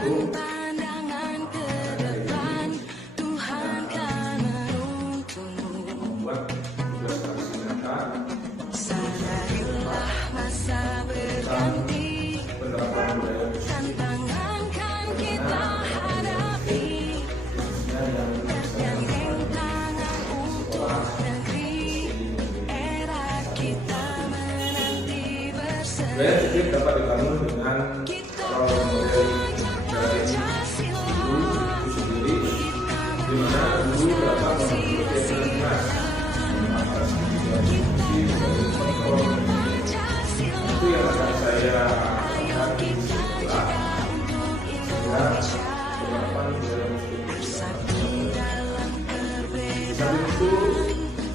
pandangan ke depan, Tuhan kan menuntunmu. membuat tugas praksi nyata. Sadarilah masa berganti, Penerapan budaya tantangan kan kita hadapi, dan rintangan untuk negeri, era kita menanti bersama. budaya positif dapat dibangun dengan role model dari guru itu sendiri, di mana guru dapat membentuk keyakinan itu yang akan saya lakukan di sekolah sehingga penerapan budaya positif di samping itu saya juga membuat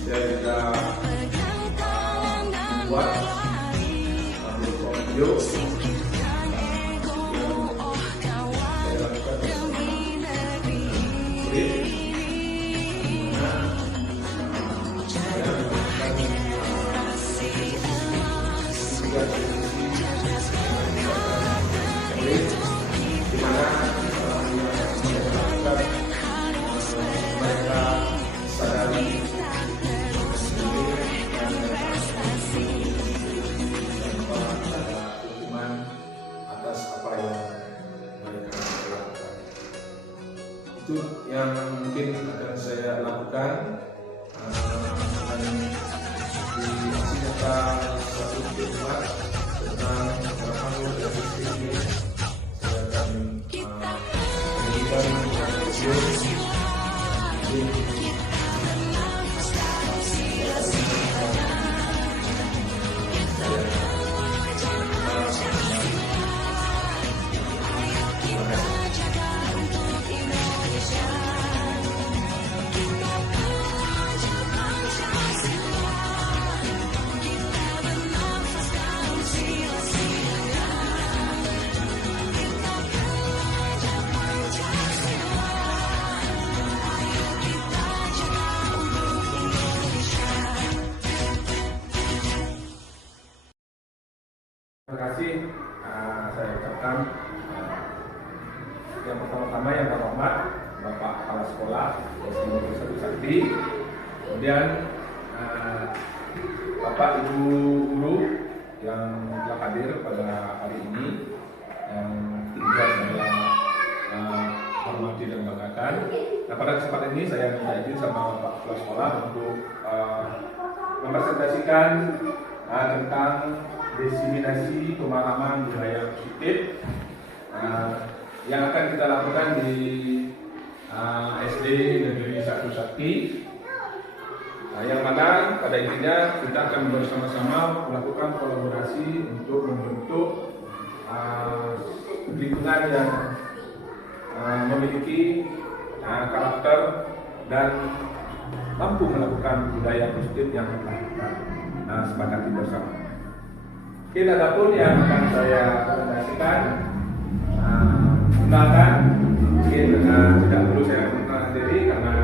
video itu yang mungkin akan saya lakukan dan di aksi nyata satu Jumat tentang penerapan budaya positif ini saya akan memberikan video Terima kasih saya ucapkan yang pertama-tama yang terhormat Bapak Kepala Sekolah SD Negeri 1 Sakti, kemudian Bapak Ibu guru yang telah hadir pada hari ini, yang juga saya hormati dan banggakan. Nah, pada kesempatan ini saya minta izin sama Bapak Kepala Sekolah untuk mempresentasikan tentang diseminasi pemahaman budaya positif yang akan kita lakukan di SD Negeri 1 Sakti, yang mana pada intinya kita akan bersama-sama melakukan kolaborasi untuk membentuk lingkungan yang memiliki karakter dan mampu melakukan budaya positif yang telah kita sepakati bersama. Mungkin ada pun yang akan saya presentasikan, kenalkan, mungkin tidak perlu saya mengenalkan diri karena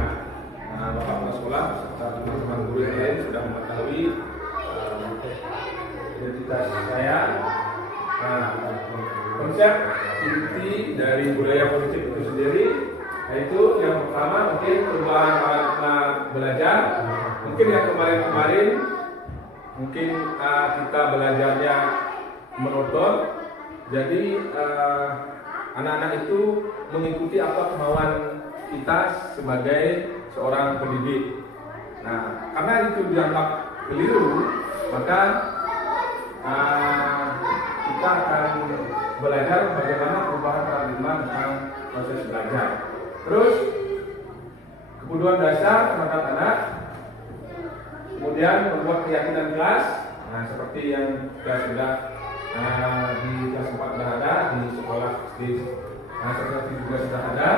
Bapak Kepala Sekolah serta teman-teman guru yang lain sudah mengetahui identitas saya. Konsep inti dari budaya positif itu sendiri yaitu yang pertama mungkin perubahan paradigma belajar. Mungkin yang kemarin-kemarin mungkin kita belajarnya monoton, jadi anak-anak itu mengikuti apa kemauan kita sebagai seorang pendidik. Nah, karena itu dianggap keliru, maka kita akan belajar bagaimana perubahan paradigma tentang proses belajar. Terus kebutuhan dasar terhadap anak, kemudian membuat keyakinan kelas. Nah, seperti yang sudah di kelas 4 sudah ada, di sekolah SD seperti juga sudah ada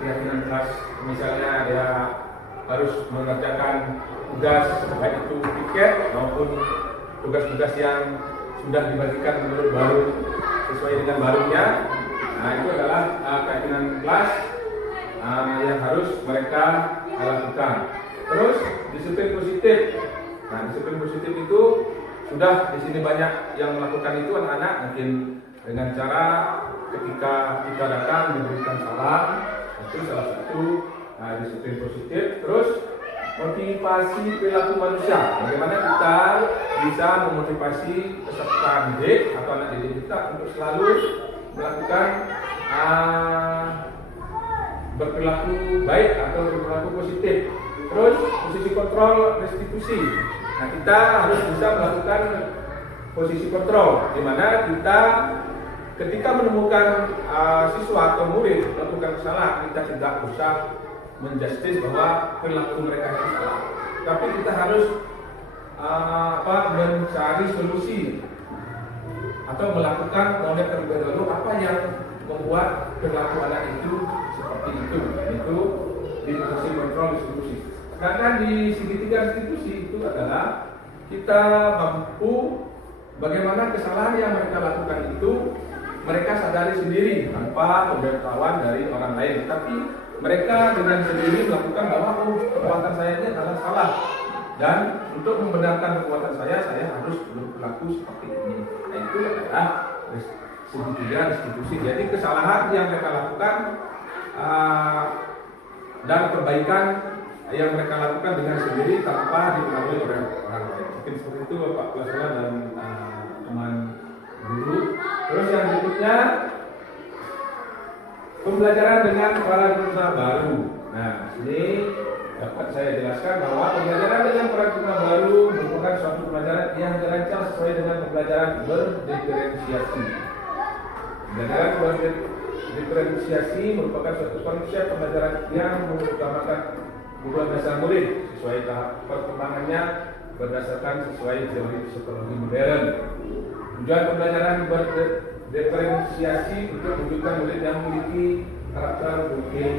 keyakinan kelas. Misalnya dia harus mengerjakan tugas baik itu tiket maupun tugas-tugas yang sudah dibagikan menurut baru sesuai dengan barunya. Nah, itu adalah keyakinan kelas yang harus mereka lakukan. Terus disiplin positif. Nah, disiplin positif itu sudah di sini banyak yang melakukan itu anak-anak, mungkin dengan cara ketika kita datang memberikan salam, itu salah satu disiplin positif. Terus motivasi perilaku manusia, bagaimana kita bisa memotivasi peserta didik atau anak didik kita untuk selalu melakukan berperilaku baik atau berperilaku positif. Terus posisi kontrol restitusi. Nah, kita harus bisa melakukan posisi kontrol, di mana kita ketika menemukan siswa atau murid melakukan kesalahan, kita tidak usah menjustis bahwa perilaku mereka itu salah, tapi kita harus mencari solusi atau melakukan monitor terlebih dahulu apa yang membuat perilaku anak itu seperti itu di posisi kontrol restitusi. Karena di segitiga restitusi itu adalah kita mampu bagaimana kesalahan yang mereka lakukan itu mereka sadari sendiri tanpa pemberitahuan dari orang lain, tapi mereka dengan sendiri melakukan bahwa perbuatan saya ini adalah salah, dan untuk membenarkan perbuatan saya harus berlaku seperti ini. Nah, itu adalah segitiga restitusi. Jadi kesalahan yang mereka lakukan dan perbaikan yang mereka lakukan dengan sendiri tanpa diketahui oleh orang lain. Mungkin seperti itu Pak Pelaksana dan teman guru. Terus yang berikutnya, pembelajaran dengan paradigma baru. Nah, sini dapat saya jelaskan bahwa pembelajaran dengan paradigma baru merupakan suatu pembelajaran yang dirancang sesuai dengan pembelajaran berdiferensiasi. Pembelajaran berdiferensiasi merupakan suatu konsep pembelajaran yang mengutamakan kebutuhan dasar murid sesuai tahap perkembangannya berdasarkan sesuai teori psikologi modern. Tujuan pembelajaran berdiferensiasi untuk menunjukkan murid yang memiliki karakter mungkin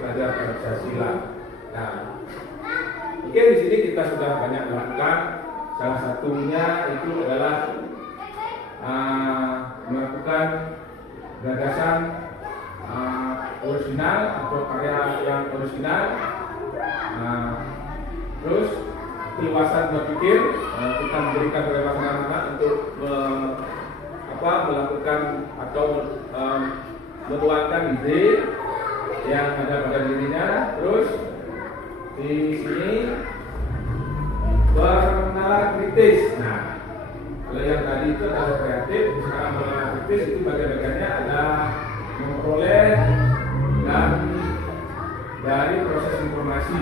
belajar Pancasila. Nah, mungkin di sini kita sudah banyak melakukan. Salah satunya itu adalah melakukan gagasan orisinal atau karya yang orisinal. Terus keluasan berpikir, kita memberikan kebebasan anak untuk melakukan atau menuangkan ide yang ada pada dirinya. Terus di sini bernalar kritis. Nah, kalau yang tadi itu adalah kreatif, sekarang bernalar kritis itu bagian-bagiannya ada memperoleh dan dari proses informasi,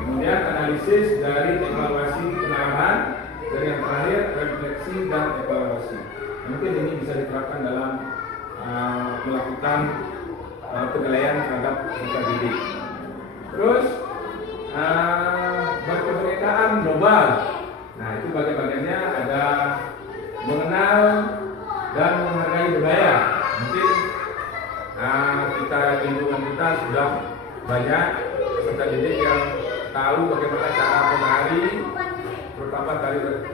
kemudian analisis dari evaluasi penalaran, dan yang terakhir refleksi dan evaluasi. Mungkin ini bisa diterapkan dalam melakukan penilaian terhadap peserta didik. Terus berkebinekaan global. Nah, itu bagian-bagiannya ada mengenal dan menghargai budaya. Mungkin kita lingkungan kita sudah banyak peserta didik yang tahu bagaimana cara menari, terutama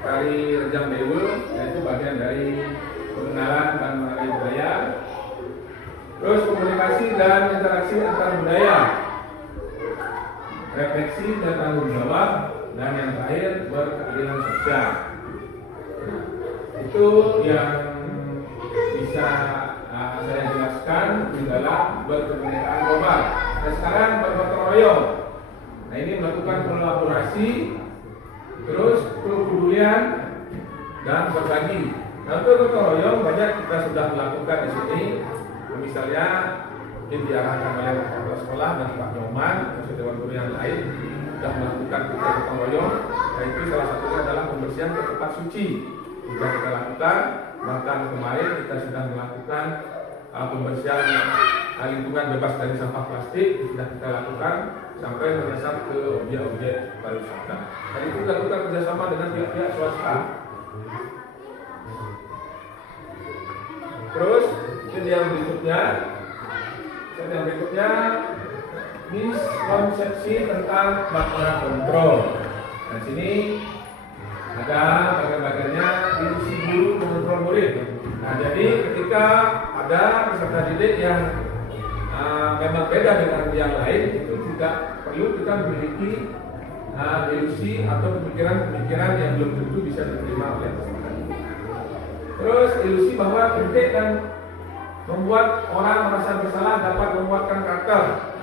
tari Rejang Dewa, yaitu bagian dari pengenalan dan menghargai budaya. Terus komunikasi dan interaksi antar budaya, refleksi dan tanggung jawab, dan yang terakhir berkeadilan sosial. Nah, itu yang bisa saya jelaskan di dalam berkebinekaan global. Dan sekarang bergotong royong. Nah, ini melakukan kolaborasi, terus kepedulian dan berbagi. Nah, untuk gotong royong banyak kita sudah melakukan di sini. Misalnya yang diarahkan oleh kepala sekolah dan Pak Nyoman dan dewan guru yang lain sudah melakukan kita gotong royong. Yaitu salah satunya adalah pembersihan ke tempat suci. Sudah kita lakukan. Bahkan kemarin kita sudah melakukan pembersihan lingkungan bebas dari sampah plastik, sudah kita lakukan sampai menyasar ke objek-objek pariwisata. Dan itu kita lakukan kerjasama dengan pihak-pihak swasta. Terus yang berikutnya miskonsepsi tentang makna kontrol. Nah, sini ada bagian-bagiannya ilusi guru mengontrol murid. Nah, jadi ketika ada peserta didik yang memang beda dengan yang lain, itu tidak perlu kita memiliki ilusi atau pemikiran-pemikiran yang belum tentu bisa diterima oleh peserta didik. Terus ilusi bahwa kritik dan membuat orang merasa bersalah dapat membuatkan karakter.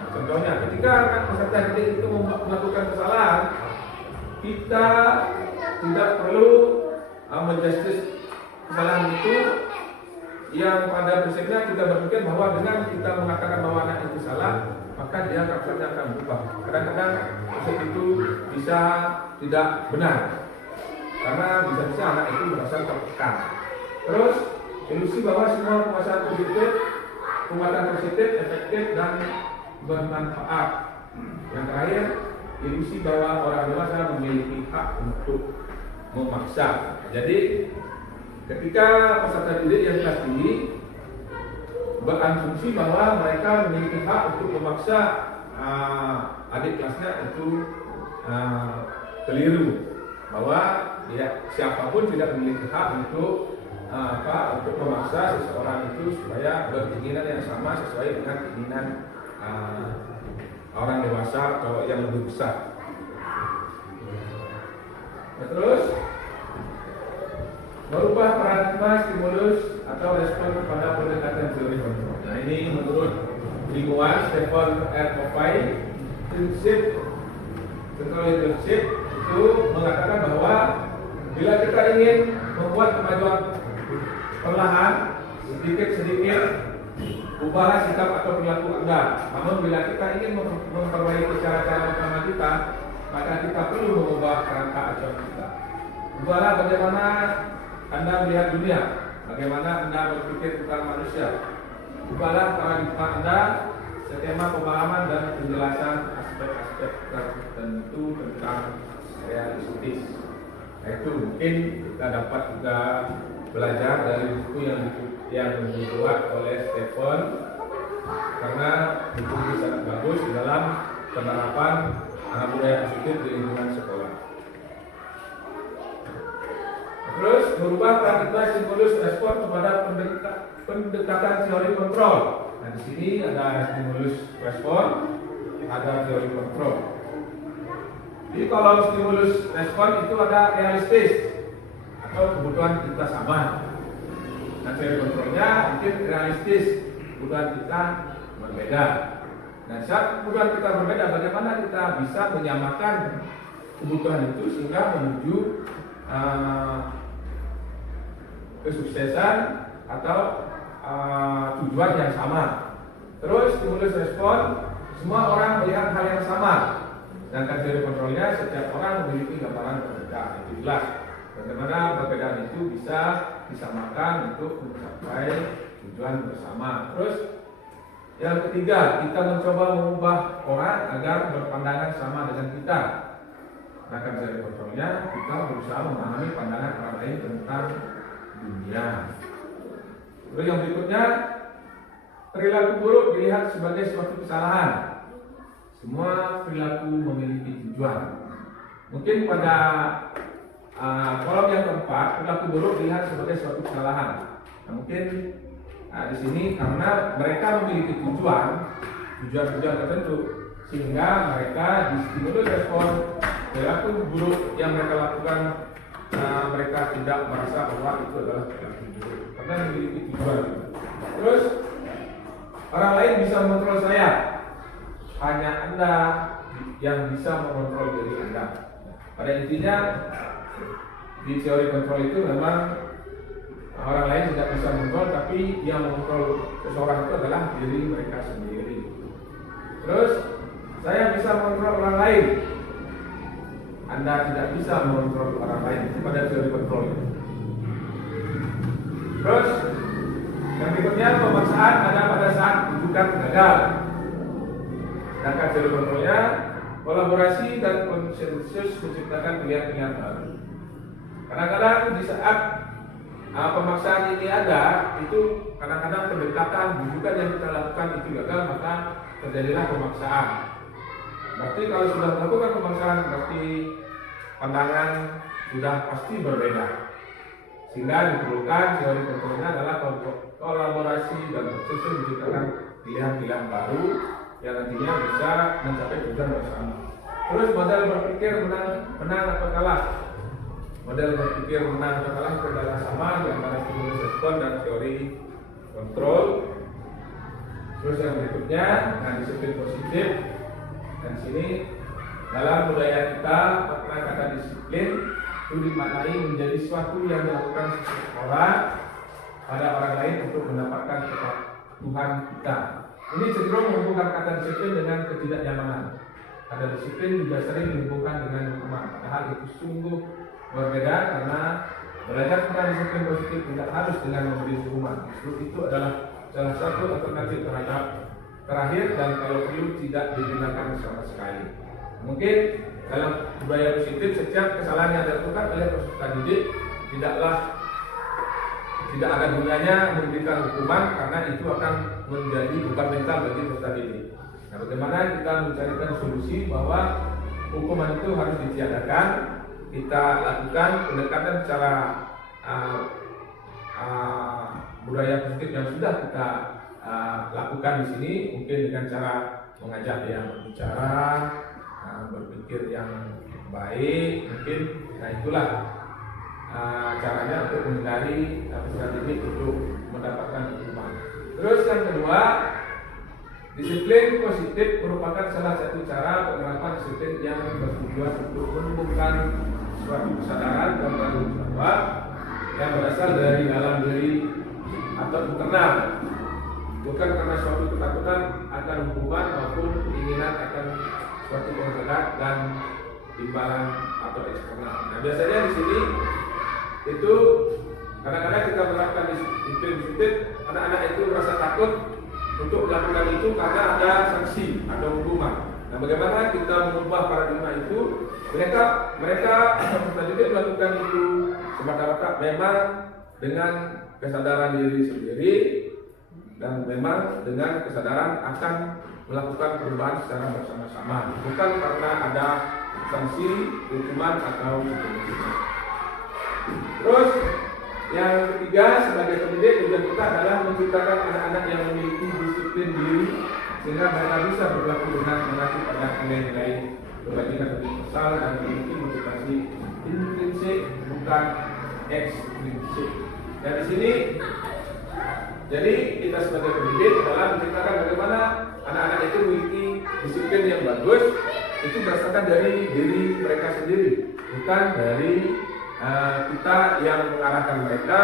Contohnya, ketika anak peserta didik itu melakukan kesalahan, kita tidak perlu menjustis kesalahan itu. Yang pada prinsipnya kita berpikir bahwa dengan kita mengatakan bahwa anak itu salah, maka dia karakternya akan berubah. Kadang-kadang prinsip itu bisa tidak benar, karena bisa-bisa anak itu merasa tertekan. Terus ilusi bahwa semua penguatan positif, efektif dan bermanfaat. Yang terakhir, ilusi bahwa orang dewasa memiliki hak untuk memaksa. Jadi ketika peserta didik yang kelas tinggi berasumsi bahwa mereka memiliki hak untuk memaksa adik kelasnya itu keliru, bahwa siapapun tidak memiliki hak untuk memaksa seseorang itu supaya berkeinginan yang sama sesuai dengan keinginan orang dewasa atau yang lebih besar. Terus merubah paradigma stimulus atau respon kepada pendekatan teori kontrol. Nah, ini menurut ilmuwan Stephen R. Covey, prinsip control leadership itu mengatakan bahwa bila kita ingin membuat kemajuan perlahan, sedikit-sedikit ubahlah sikap atau perilaku Anda. Namun bila kita ingin memperbaiki cara-cara utama kita, maka kita perlu mengubah kerangka acuan kita. Ubahlah bagaimana Anda melihat dunia, bagaimana Anda berpikir tentang manusia. Ubahlah paradigma Anda, skema pemahaman dan penjelasan aspek-aspek tertentu tentang realistis. Itu mungkin kita dapat juga belajar dari buku yang dibuat oleh Stephen, karena buku ini sangat bagus dalam penerapan budaya positif di lingkungan sekolah. Terus merubah paradigma stimulus respon kepada pendekatan teori kontrol. Nah, di sini ada stimulus respon, ada teori kontrol. Jadi kalau stimulus respon itu ada realistis atau kebutuhan kita sama. Nah, teori kontrolnya mungkin realistis, kebutuhan kita berbeda. Nah, saat kebutuhan kita berbeda, bagaimana kita bisa menyamakan kebutuhan itu sehingga menuju kesuksesan atau tujuan yang sama. Terus stimulus respon, semua orang melihat hal yang sama. Sedangkan teori kontrolnya, setiap orang memiliki gambaran berbeda. Itu jelas bagaimana perbedaan itu bisa disamakan untuk mencapai tujuan bersama. Terus yang ketiga, kita mencoba mengubah orang agar berpandangan sama dengan kita. Sedangkan teori kontrolnya, kita berusaha memahami pandangan orang lain tentang dunia. Terus yang berikutnya, perilaku buruk dilihat sebagai suatu kesalahan. Semua perilaku memiliki tujuan. Mungkin pada kolom yang keempat, perilaku buruk dilihat sebagai suatu kesalahan. Nah, mungkin di sini karena mereka memiliki tujuan tertentu, sehingga mereka distimulus respon perilaku buruk yang mereka lakukan. Mereka tidak merasa bahwa itu adalah perilaku buruk karena memiliki tujuan. Terus orang lain bisa mengontrol saya, hanya Anda yang bisa mengontrol diri Anda. Pada intinya di teori kontrol itu memang orang lain tidak bisa mengontrol, tapi yang mengontrol seseorang itu adalah diri mereka sendiri. Terus saya bisa mengontrol orang lain, Anda tidak bisa mengontrol orang lain. Itu pada teori kontrol. Terus yang berikutnya, pemaksaan ada pada saat rujukan gagal. Sedangkan teori kontrolnya, kolaborasi dan konsensus menciptakan pilihan-pilihan baru. Kadang-kadang di saat pemaksaan ini ada, itu kadang-kadang pendekatan rujukan yang kita lakukan itu gagal, maka terjadilah pemaksaan. Berarti kalau sudah melakukan pemaksaan, berarti pandangan sudah pasti berbeda. Sehingga diperlukan teori kontrolnya adalah kolaborasi dan konsensus menciptakan pilihan-pilihan baru yang nantinya bisa mencapai tujuan bersama. Terus modal berpikir menang atau kalah. model berpikir menang atau kalah itu adalah sama di antara stimulus respon dan teori kontrol. Terus yang berikutnya, nah disiplin positif. Dan sini dalam budaya kita makna kata disiplin itu dimaknai menjadi sesuatu yang dilakukan seseorang pada orang lain untuk mendapatkan kepatuhan kita. Ini cenderung menghubungkan kata disiplin dengan ketidaknyamanan. Kata disiplin juga sering dihubungkan dengan hukuman. Padahal itu sungguh berbeda karena belajar tentang disiplin positif tidak harus dengan memberi hukuman. Justru itu adalah salah satu alternatif terhadap terakhir dan kalau perlu tidak digunakan sama sekali. Mungkin dalam budaya positif setiap kesalahan yang dilakukan oleh peserta didik tidak ada gunanya memberikan hukuman karena itu akan menjadi beban mental bagi peserta didik. Nah, bagaimana kita mencarikan solusi bahwa hukuman itu harus ditiadakan? Kita lakukan pendekatan secara budaya positif yang sudah kita lakukan di sini, mungkin dengan cara mengajak dia berbicara, berpikir yang baik, mungkin. Nah itulah caranya untuk menghindari peserta didik untuk mendapatkan hukuman. Terus yang kedua, disiplin positif merupakan salah satu cara penerapan disiplin yang bertujuan untuk menumbuhkan suatu kesadaran dan tanggung jawab yang berasal dari dalam diri atau internal, bukan karena suatu ketakutan akan hukuman maupun keinginan akan suatu penghargaan dan imbalan atau eksternal. Nah biasanya di sini itu kadang-kadang kita menerapkan disiplin positif, anak-anak itu merasa takut untuk melakukan itu karena ada sanksi atau hukuman. Nah, bagaimana kita mengubah paradigma itu? Mereka peserta didik melakukan itu semata-mata memang dengan kesadaran diri sendiri dan memang dengan kesadaran akan melakukan perubahan secara bersama-sama, bukan karena ada sanksi, hukuman atau seterusnya. Terus yang ketiga, sebagai pendidik tujuan kita adalah menciptakan anak-anak yang memiliki disiplin diri sehingga mereka bisa berlaku dengan mengacu pada nilai-nilai kebajikan universal dan memiliki motivasi intrinsik bukan ekstrinsik. Dan di sini jadi kita sebagai pendidik adalah menciptakan bagaimana anak-anak itu memiliki disiplin yang bagus, itu berdasarkan dari diri mereka sendiri, bukan dari kita yang mengarahkan mereka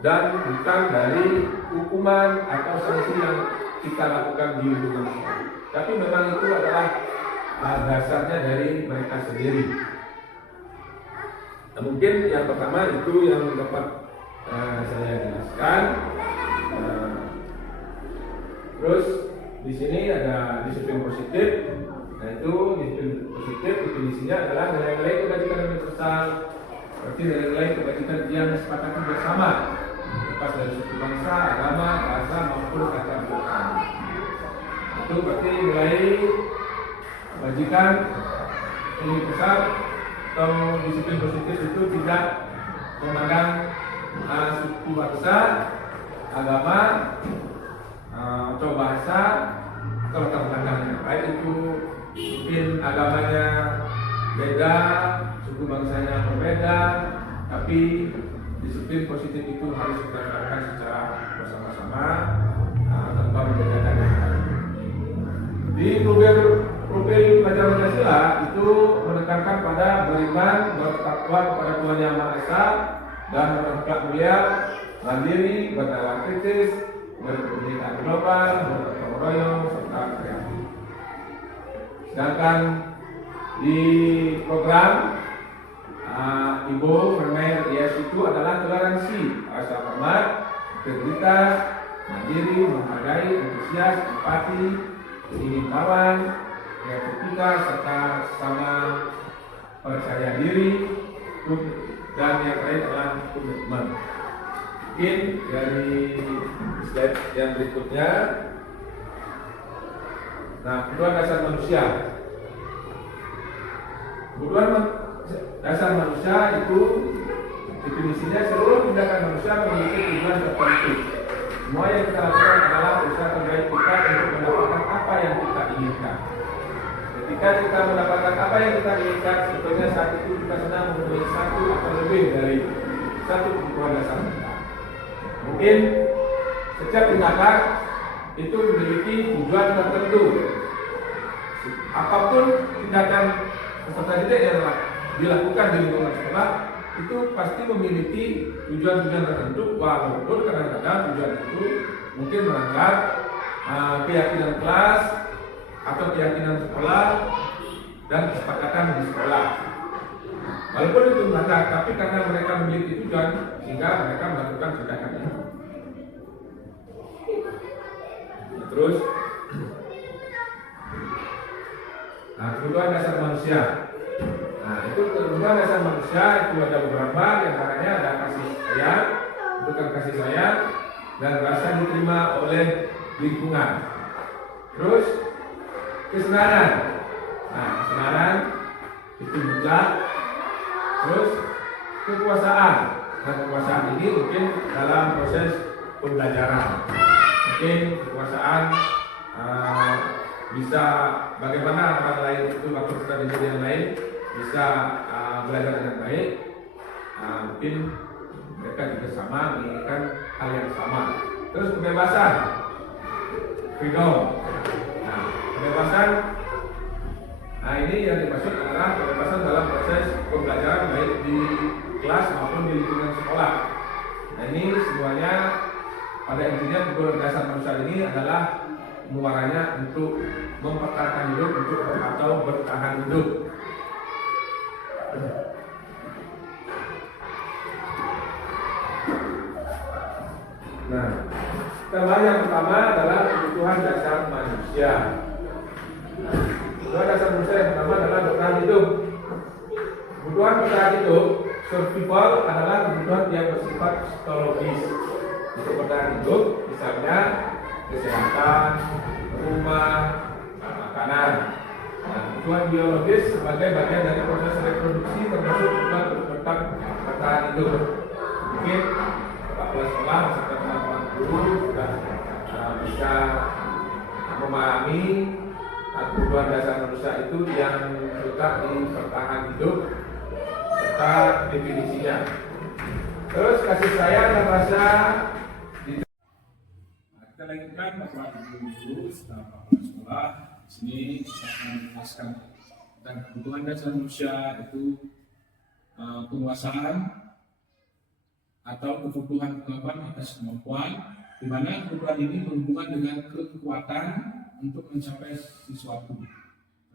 dan bukan dari hukuman atau sanksi yang kita lakukan di lingkungan sekolah. Tapi memang itu adalah dasarnya dari mereka sendiri. Nah, mungkin yang pertama itu yang dapat saya jelaskan. Terus di sini ada disiplin positif. Nah itu disiplin positif definisinya adalah nilai-nilai kebajikan universal, seperti nilai-nilai kebajikan yang sepakati bersama, lepas dari suku bangsa, agama, bahasa maupun kata Tuhan. Itu berarti nilai kebajikan universal atau disiplin positif itu tidak memandang suku bangsa, agama, atau bahasa atau latar belakangnya, baik itu mungkin agamanya beda, suku bangsanya berbeda, tapi disiplin positif itu harus kita lakukan secara bersama-sama tanpa membedakan. Di profil pelajar Pancasila itu menekankan pada beriman, bertakwa kepada Tuhan Yang Maha Esa dan berakhlak mulia, mandiri, bernalar kritis, berpendidikan global, bergotong royong, serta kreatif. Sedangkan di program Ibu Vermeer IS itu adalah toleransi, rasa hormat, integritas, mandiri, menghargai, antusias, empati, ingin kawan, kreativitas, serta sama percaya diri, dan yang lain adalah komitmen. Mungkin dari slide yang berikutnya. Nah, kebutuhan dasar manusia. Kebutuhan dasar manusia itu definisinya seluruh tindakan manusia memiliki tujuan tertentu. Semua yang kita lakukan adalah usaha terbaik kita untuk mendapatkan apa yang kita inginkan. Ketika kita mendapatkan apa yang kita inginkan, sebetulnya saat itu kita sedang memenuhi satu atau lebih dari satu kebutuhan dasar kita. Mungkin setiap tindakan itu memiliki tujuan tertentu. Apapun tindakan peserta didik yang dilakukan di lingkungan sekolah itu pasti memiliki tujuan-tujuan tertentu, walaupun kadang-kadang tujuan itu mungkin melanggar keyakinan kelas atau keyakinan sekolah dan kesepakatan di sekolah. Walaupun itu melanggar, tapi karena mereka memiliki tujuan sehingga mereka melakukan tindakan itu. Terus, kebutuhan dasar manusia. Nah, itu kebutuhan dasar manusia itu ada beberapa, di antaranya ada kasih sayang, kebutuhan kasih sayang dan rasa diterima oleh lingkungan. Terus kesenangan. Nah, kesenangan itu juga. Terus kekuasaan. Nah, kekuasaan ini mungkin dalam proses pembelajaran. Mungkin kekuasaan bisa bagaimana orang lain itu atau peserta yang lain bisa belajar dengan baik. Mungkin mereka juga sama menginginkan hal yang sama. Terus kebebasan, freedom. Nah, kebebasan. Nah, ini yang dimaksud adalah kebebasan dalam proses pembelajaran baik di kelas maupun di lingkungan sekolah. Nah, ini semuanya pada intinya kebutuhan dasar manusia ini adalah muaranya untuk mempertahankan hidup atau bertahan hidup. Nah, tema yang pertama adalah kebutuhan dasar manusia. Kebutuhan dasar manusia yang pertama adalah bertahan hidup. Kebutuhan bertahan hidup, survival adalah kebutuhan yang bersifat psikologis. Untuk bertahan hidup, misalnya kesehatan, rumah, makanan. Nah, kebutuhan biologis sebagai bagian dari proses reproduksi termasuk juga untuk tetap bertahan hidup. Mungkin kepala sekolah serta teman-teman guru sudah bisa memahami kebutuhan dasar manusia itu yang terletak di bertahan hidup serta definisinya. Terus kasih sayang dan rasa. Kita lanjutkan Bapak Ibu guru serta kepala sekolah. Di sini kita akan menjelaskan tentang kebutuhan dasar manusia itu penguasaan atau kebutuhan atas kemampuan, di mana kebutuhan ini berhubungan dengan kekuatan untuk mencapai sesuatu,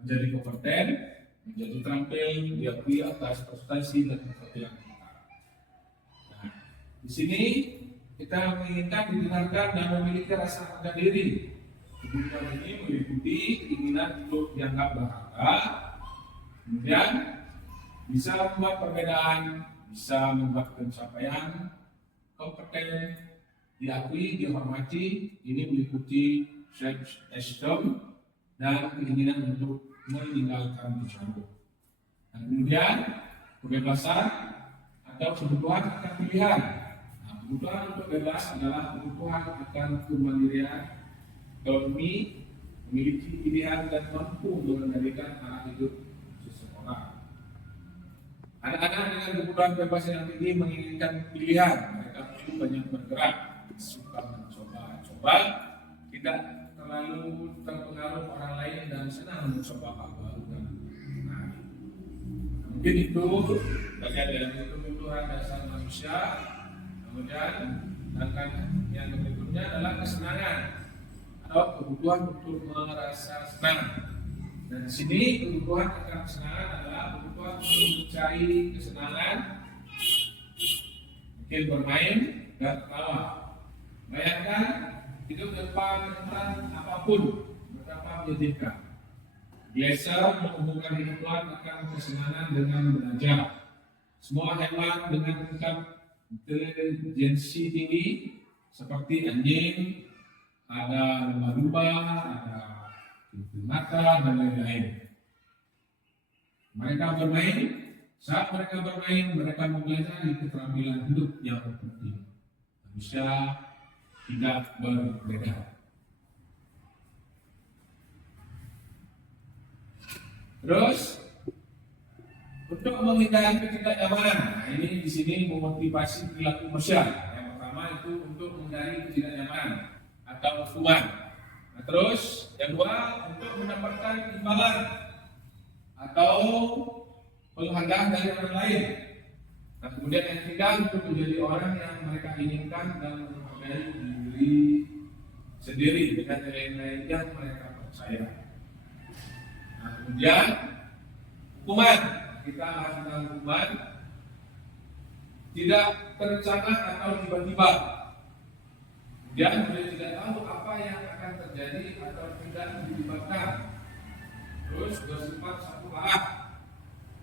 menjadi kompeten, menjadi terampil, diakui atas prestasi dan pekerjaan kita. Nah, di sini kita menginginkan didengarkan dan memiliki rasa harga diri. Kebutuhan ini meliputi keinginan untuk dianggap berharga, kemudian bisa membuat perbedaan, bisa membuat pencapaian, kompeten, diakui, dihormati. Ini meliputi self-esteem dan keinginan untuk meninggalkan usaha. Dan kemudian kebebasan atau kebutuhan akan pilihan. Nah, kebutuhan untuk bebas adalah kebutuhan akan kemandirian, otonomi, memiliki pilihan dan mampu mengendalikan arah hidup seseorang. Anak-anak dengan kebutuhan bebas yang tinggi menginginkan pilihan. Mereka perlu banyak bergerak, suka mencoba-coba, tidak terlalu terpengaruh orang lain dan senang mencoba hal baru dan menarik. Mungkin itu bagian dari kebutuhan dasar manusia. Kemudian yang berikutnya adalah kesenangan atau kebutuhan untuk merasa senang. Dan di sini kebutuhan akan kesenangan adalah kebutuhan untuk mencari kesenangan, mungkin bermain dan tertawa. Bayangkan hidup tanpa ketentuan apapun betapa menyedihkan. Biasa menghubungkan kebutuhan akan kesenangan dengan belajar. Semua hewan dengan tingkat intelijensi tinggi seperti anjing, ada lumba-lumba, ada mata dan lain-lain. Saat mereka bermain, mereka mempelajari keterampilan hidup yang penting. Manusia tidak berbeda. Terus untuk menghindari ketidaknyamanan, nah, ini di sini memotivasi perilaku komersial. Yang pertama itu untuk menghindari ketidaknyamanan atau hukuman. Nah, terus yang kedua untuk mendapatkan imbalan atau penghargaan dari orang lain. Nah, kemudian yang ketiga untuk menjadi orang yang mereka inginkan dan menghargai diri sendiri dengan nilai-nilai yang mereka percaya. Nah, kemudian hukuman, kita bahas tentang hukuman tidak terencana atau tiba-tiba. Kemudian kita tidak tahu apa yang akan terjadi atau tidak dilibatkan. Terus bersifat satu arah.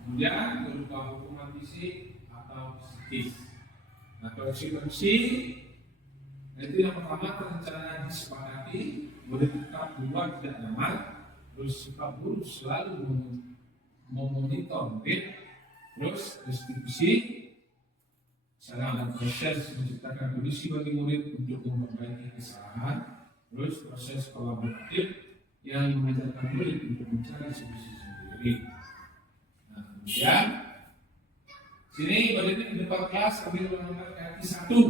Kemudian berupa hukuman fisik atau psikis. Nah, konsekuensi itu yang pertama terencana disepakati, boleh tetap keluar tidak nyaman, terus sikap guru selalu memonitor murid, terus distribusi dalam proses menciptakan kondisi bagi murid untuk memperbaiki kesalahan, terus proses kolaboratif yang mengajarkan murid untuk mencari solusi sendiri. Nah, kemudian sini murid di depan kelas sambil mengangkat kaki satu,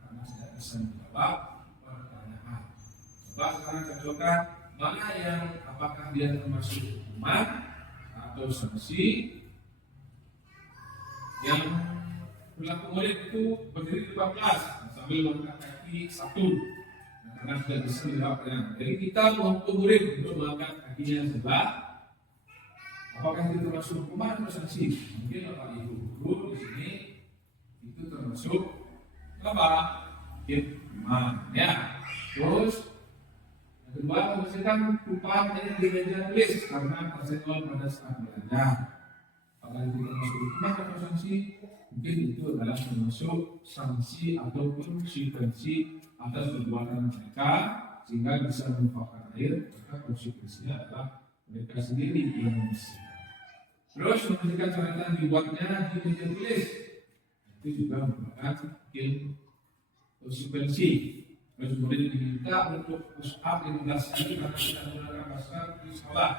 karena tidak bisa menjawab pertanyaan. Coba sekarang cocokkan mana yang apakah dia termasuk hukuman atau sanksi yang perilaku murid itu berdiri di depan kelas sambil mengangkat kaki satu, karena tidak bisa menjawab pertanyaan. Jadi kita menghukum murid untuk mengangkat kakinya sebelah. Apakah itu termasuk hukuman atau sanksi? Mungkin Bapak Ibu guru di sini itu termasuk apa? Hukuman. Ya. Terus yang kedua, membersihkan upah dari meja tulis karena tersenggol pada saat belajar. Apakah itu termasuk hukuman atau sanksi? Mungkin itu adalah termasuk sanksi atau konsekuensi atas perbuatan mereka sehingga bisa menumpahkan air. Maka konsekuensinya adalah mereka sendiri yang membersihkan. Terus membersihkan catatan dibuatnya di meja tulis, itu juga merupakan konsekuensi. Terus kemudian diminta untuk push up 15 kali karena kita menggunakan masker di sekolah.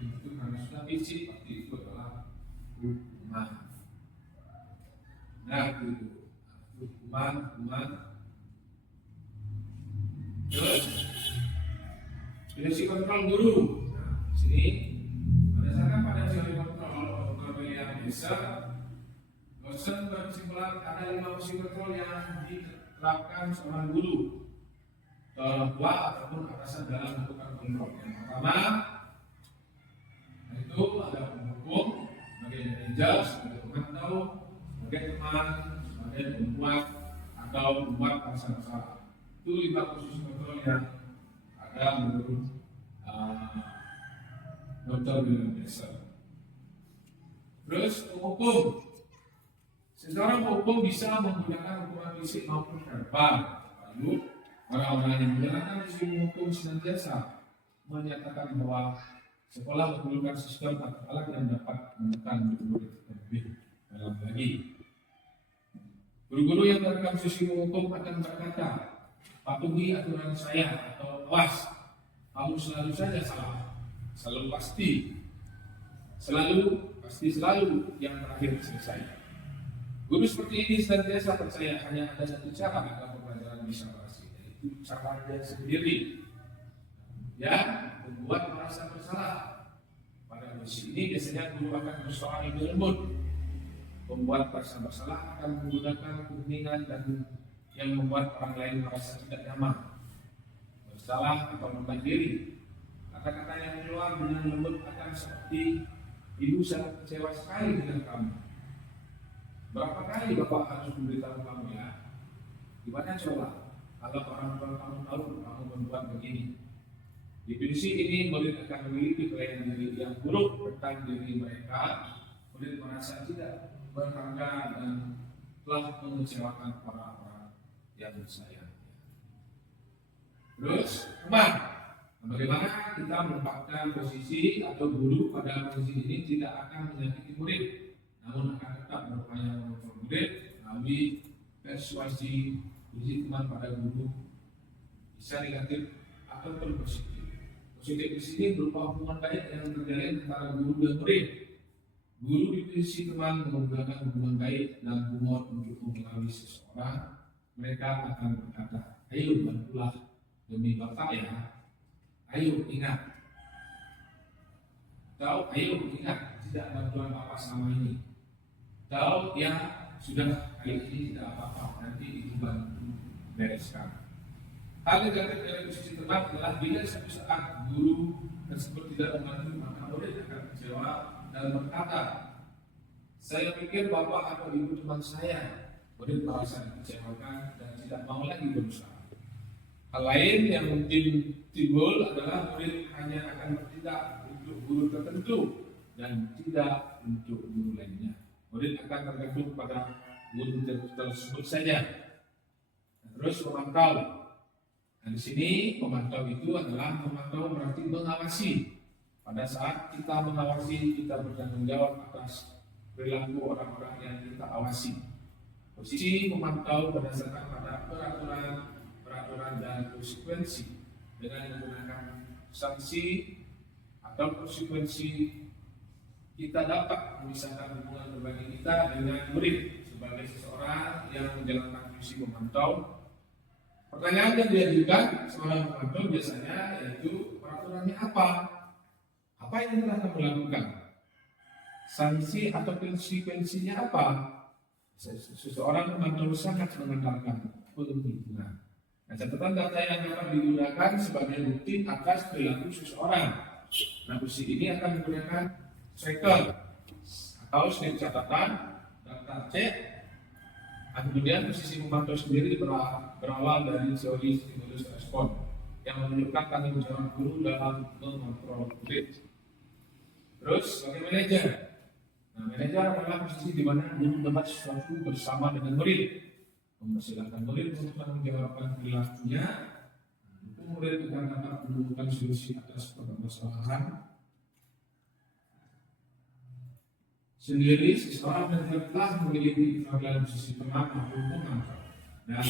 Itu karena sudah fisik, pasti itu adalah hukuman. Nah, itu hukuman. Terus seleksi kontrol guru. Nah, sini berdasarkan pada teori kontrol William Besser, dosen berkesimpulan ada 5 fungsi kontrol yang diterapkan seorang guru, orang tua ataupun atasan dalam melakukan kontrol. Yang pertama, itu ada penghukum, sebagai manajer, sebagai pemantau, sebagai teman, sebagai pembuat atau pembuat pasal-pasal. Itu 5 fungsi kontrol yang ada menurut Dr. William Besser. Terus penghukum, seseorang penghukum bisa menggunakan hukuman fisik maupun verbal. Lalu orang-orang yang menjalankan sistem hukum senantiasa menyatakan bahwa sekolah memerlukan sistem atau alat yang dapat menekan murid lebih dalam lagi. Guru-guru yang menerapkan sistem hukum akan berkata, patuhi aturan saya atau awas, kamu selalu saja salah, selalu pasti selalu yang terakhir selesai. Guru seperti ini senantiasa percaya hanya ada satu cara agar pembelajaran bisa berhasil, yaitu caranya sendiri, yang membuat merasa bersalah. Pada kondisi ini biasanya guru akan bersoal lebih lembut. Membuat merasa bersalah akan menggunakan keheningan dan yang membuat orang lain merasa tidak nyaman, bersalah atau menahan diri. Kata-kata yang keluar dengan lembut akan seperti, ibu sangat kecewa sekali dengan kamu. Berapa kali Bapak harus memberitahu kamu ya? Gimana coba kalau orang tua kamu tahu kamu membuat begini? Definisi ini murid akan memiliki kelainan diri yang buruk tentang diri mereka. Murid merasa tidak berharga dan telah mengecewakan para orang yang bersayang. Terus, bagaimana kita menempatkan posisi atau guru pada posisi ini tidak akan menyakiti murid, namun akan tetap berupaya mengontrol murid melalui persuasi teman pada guru, bisa negatif ataupun positif. Positif di sini berupa hubungan baik yang terjalin antara guru dan murid. Guru di posisi teman menggunakan hubungan baik dan humor untuk mengenali seseorang. Mereka akan berkata, ayo bantulah demi Bapak ya. Ayo ingat. Tahu, ayo ingat, tidak bantuan Bapak selama ini. Tahu ya, sudah kali ini tidak apa-apa, nanti itu bantu bereskan. Hal negatif dari posisi teman adalah bila suatu saat guru tersebut tidak membantu, maka murid akan kecewa dan berkata, saya pikir Bapak atau Ibu teman saya. Murid merasa dikecewakan dan tidak mau lagi berusaha. Hal lain yang mungkin timbul adalah murid hanya akan bertindak untuk guru tertentu dan tidak untuk guru lainnya. Murid akan tergantung pada guru tersebut saja. Terus memantau. Nah, di sini pemantau itu adalah memantau berarti mengawasi. Pada saat kita mengawasi, kita bertanggung jawab atas perilaku orang-orang yang kita awasi. Posisi memantau berdasarkan pada peraturan dan konsekuensi dengan menggunakan sanksi atau konsekuensi. Kita dapat memisahkan hubungan berbagi kita dengan murid sebagai seseorang yang menjalankan fungsi memantau. Pertanyaan yang diajukan seorang pemantau biasanya yaitu peraturannya apa? Apa yang telah kamu lakukan? Sanksi atau konsekuensinya apa? Seseorang pemantau sangat mengandalkan penghitungan. Nah, catatan data yang dapat digunakan sebagai bukti atas perilaku seseorang. Nah, posisi ini akan menggunakan cycle atau slip catatan, daftar cek. Kemudian posisi pemantau sendiri berawal dari teori stimulus respon yang menunjukkan tanggung jawab guru dalam mengontrol murid. Terus sebagai manajer, manajer adalah posisi di mana guru mendapat sesuatu bersama dengan murid, mempersilahkan murid untuk menjawabkan perilakunya, untuk murid agar dapat menemukan solusi atas permasalahan. Sendiri, seseorang manajer telah memiliki keterampilan posisi teman maupun pemantau, dan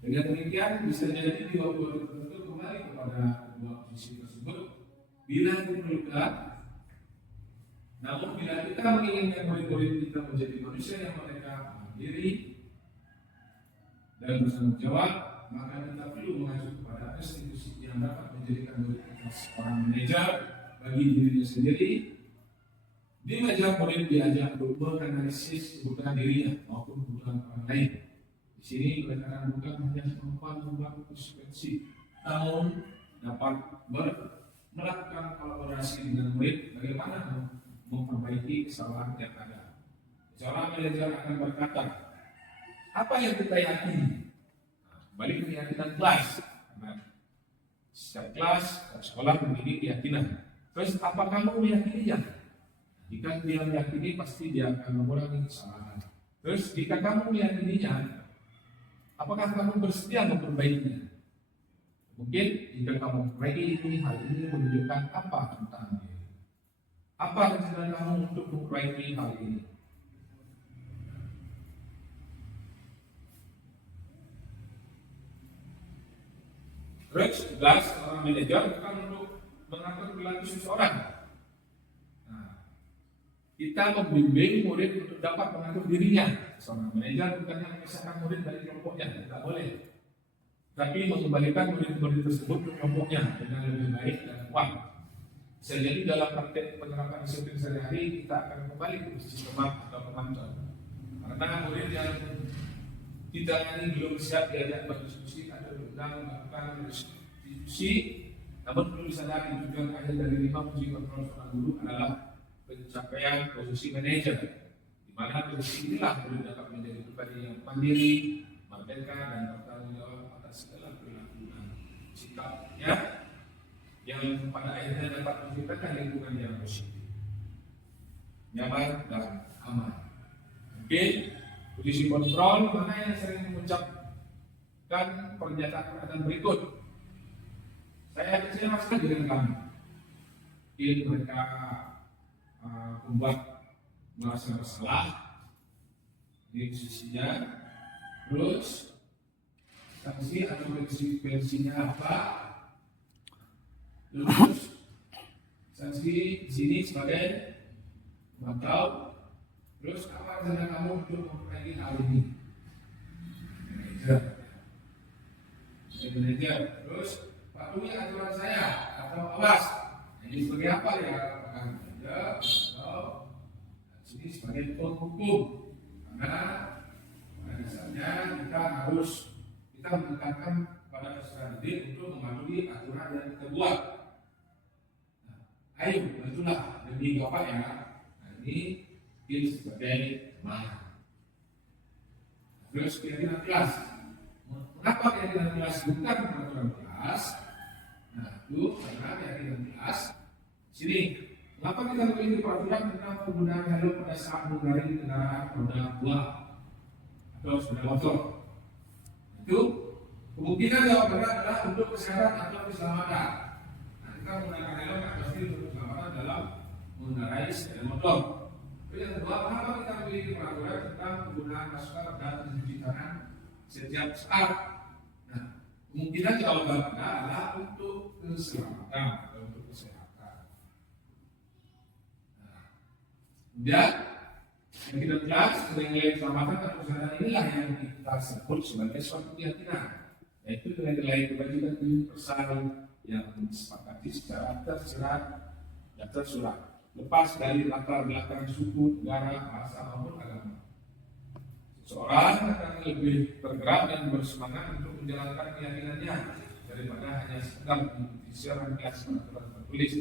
dengan demikian bisa jadi dua murid tertentu kembali kepada dua posisi tersebut bila diperlukan. Namun bila kita menginginkan murid-murid kita menjadi manusia yang mereka mandiri dan bertanggung jawab, maka kita perlu mengacu kepada institusi yang dapat menjadikan murid kita seorang manajer bagi dirinya sendiri. Di meja murid diajak untuk menganalisis kebutuhan dirinya maupun kebutuhan orang lain. Di sini mereka akan bukan hanya kemampuan membuat konsekuensi, namun dapat melakukan kolaborasi dengan murid bagaimana memperbaiki kesalahan yang ada. Seorang manajer akan berkata, apa yang kita yakini? Balik ke keyakinan kelas. Setiap kelas, sekolah memiliki keyakinan. Terus apa kamu meyakininya? Jika dia meyakini, pasti dia akan mengurangi kesalahan. Terus jika kamu meyakininya, apakah kamu bersedia memperbaikinya? Mungkin jika kamu memperbaiki ini, hal ini menunjukkan apa tentang diri. Apa rencana kamu untuk memperbaiki hal ini? Terus tugas seorang manajer bukan untuk mengatur perilaku seseorang. Kita membimbing murid untuk dapat mengatur dirinya. Seorang manajer bukannya memisahkan murid dari kelompoknya, tidak boleh. Tapi mengembalikan murid-murid tersebut ke kelompoknya dengan lebih baik dan kuat. Bisa jadi dalam praktek penerapan disiplin sehari-hari kita akan kembali ke posisi teman atau pemantau. Karena murid yang kita ini belum siap diajak berdiskusi atau diundang melakukan diskusi, namun perlu disadari tujuan akhir dari 5 fungsi kontrol seorang guru adalah pencapaian posisi manajer, di mana posisi inilah murid dapat menjadi pribadi yang mandiri, merdeka dan bertanggung jawab atas segala perilaku dan sikapnya, yang pada akhirnya dapat menciptakan lingkungan yang positif, nyaman dan aman. Mungkin posisi kontrol mana yang sering mengucapkan pernyataan berikut. Saya kecil masalah dengan kamu. Mungkin mereka membuat merasa bersalah di posisinya. Terus sanksi atau konsekuensinya apa? Terus saksi di sini sebagai pemantau. Terus apa rencana kamu untuk memperbaiki hal ini? Manajer. Terus patuhi aturan saya atau awas. Ini sebagai apa ya? Apakah manajer atau sini sebagai penghukum? Karena pada dasarnya kita menekankan pada peserta didik untuk mematuhi aturan yang kita buat. Nah, ayo bantulah demi Bapak ya. Nah, ini sebagai teman. Terus keyakinan kelas. Kenapa keyakinan kelas bukan peraturan kelas? Nah, itu karena keyakinan kelas. Sini, kenapa kita memiliki peraturan tentang penggunaan helm pada saat mengendarai kendaraan roda 2 atau sepeda motor? Itu kemungkinan jawabannya adalah untuk kesehatan atau keselamatan. Nah, kita menggunakan helm yang pasti untuk keselamatan dalam mengendarai sepeda motor. Yang kedua, kenapa kita memiliki peraturan tentang penggunaan masker dan mencuci tangan setiap saat? Nah, kemungkinan jawabannya adalah untuk keselamatan atau untuk kesehatan. Nah, kemudian yang kita jelas nilai keselamatan dan kesehatan inilah yang kita sebut sebagai suatu keyakinan, yaitu nilai-nilai kebajikan universal yang disepakati secara tersirat dan tersurat, lepas dari latar belakang suku, negara, bahasa maupun agama. Seseorang akan lebih bergerak dan bersemangat untuk menjalankan keyakinannya daripada hanya sekedar mengikuti siaran kelas peraturan tertulis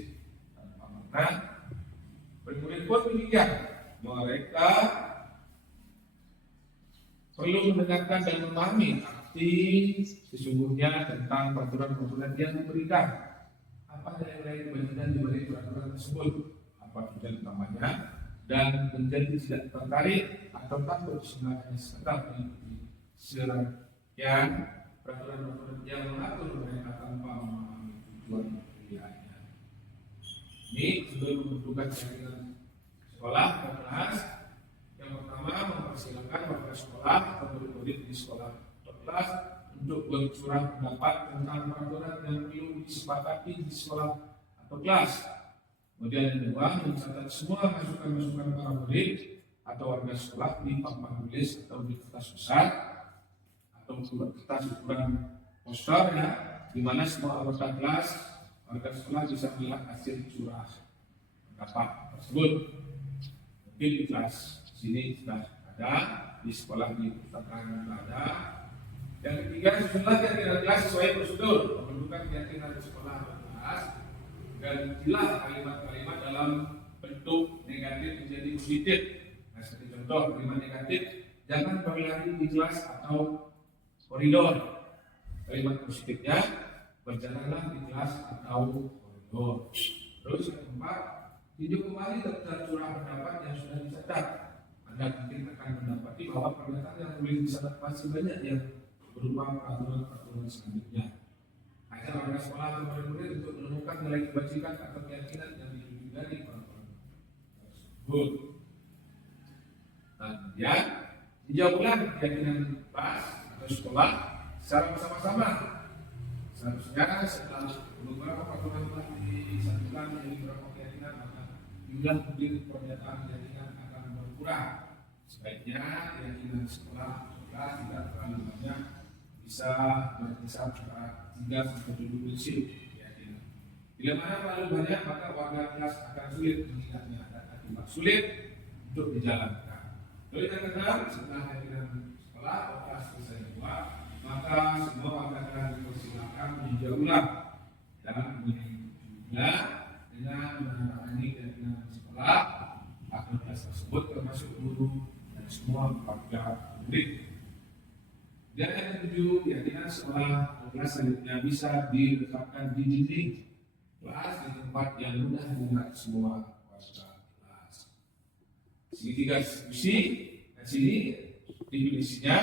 tanpa makna. Bermurid pun demikian, mereka perlu mendengarkan dan memahami arti sesungguhnya tentang peraturan-peraturan yang diberikan. Apa nilai kebajikan di balik peraturan tersebut? Apa tujuan utamanya, dan menjadi tidak tertarik atau takut sebenarnya sekedar mengikuti serangkaian peraturan-peraturan yang mengatur mereka tanpa memahami tujuan pilihannya. Ini sebelum menentukan keyakinan sekolah dan kelas. Yang pertama, mempersilakan warga sekolah atau murid-murid di sekolah atau kelas untuk bercurah pendapat tentang peraturan yang perlu disepakati di sekolah atau kelas. Kemudian yang kedua, mencatat semua masukan-masukan para murid atau warga sekolah di papan tulis atau di kertas besar atau kertas ukuran poster ya, di mana semua anggota kelas warga sekolah bisa melihat hasil curah pendapat tersebut. Mungkin di kelas sini sudah ada, di sekolah di perpustakaan ada. Yang ketiga, susunlah keyakinan kelas sesuai prosedur pembentukan keyakinan sekolah dan kelas. Gantilah kalimat-kalimat dalam bentuk negatif menjadi positif. Nah, seperti contoh kalimat negatif, jangan berlari di kelas atau koridor. Kalimat positifnya, berjalanlah di kelas atau koridor. Terus yang keempat, tinjau kembali daftar curah pendapat yang sudah dicatat. Anda mungkin akan mendapati bahwa pernyataan yang tulis dicatat masih banyak yang berupa peraturan-peraturan selanjutnya. Agar warga sekolah atau murid-murid untuk menemukan nilai kebajikan atau keyakinan yang ditunjukkan dari peraturan tersebut. Nah, kemudian dijawablah keyakinan kelas atau sekolah secara bersama-sama. Seharusnya setelah beberapa peraturan telah disatukan menjadi beberapa keyakinan, maka jumlah murid pernyataan keyakinan akan berkurang. Sebaiknya keyakinan sekolah atau kelas tidak terlalu banyak, bisa berkisar antara 3-7 prinsip keyakinan. Bila mana terlalu banyak, maka warga kelas akan sulit mengingatnya dan akibat sulit untuk dijalankan. Lalu yang keenam, setelah keyakinan sekolah atau kelas selesai dibuat, maka semua warga kelas dipersilakan meninjau ulang dan menunjuknya dengan menandatangani keyakinan sekolah atau kelas tersebut, termasuk guru dan semua warga murid. Dan yang ketujuh, keyakinan sekolah atau kelas selanjutnya bisa diletakkan di dinding kelas di tempat yang mudah dilihat semua warga kelas. Segitiga diskusi, dan sini definisinya,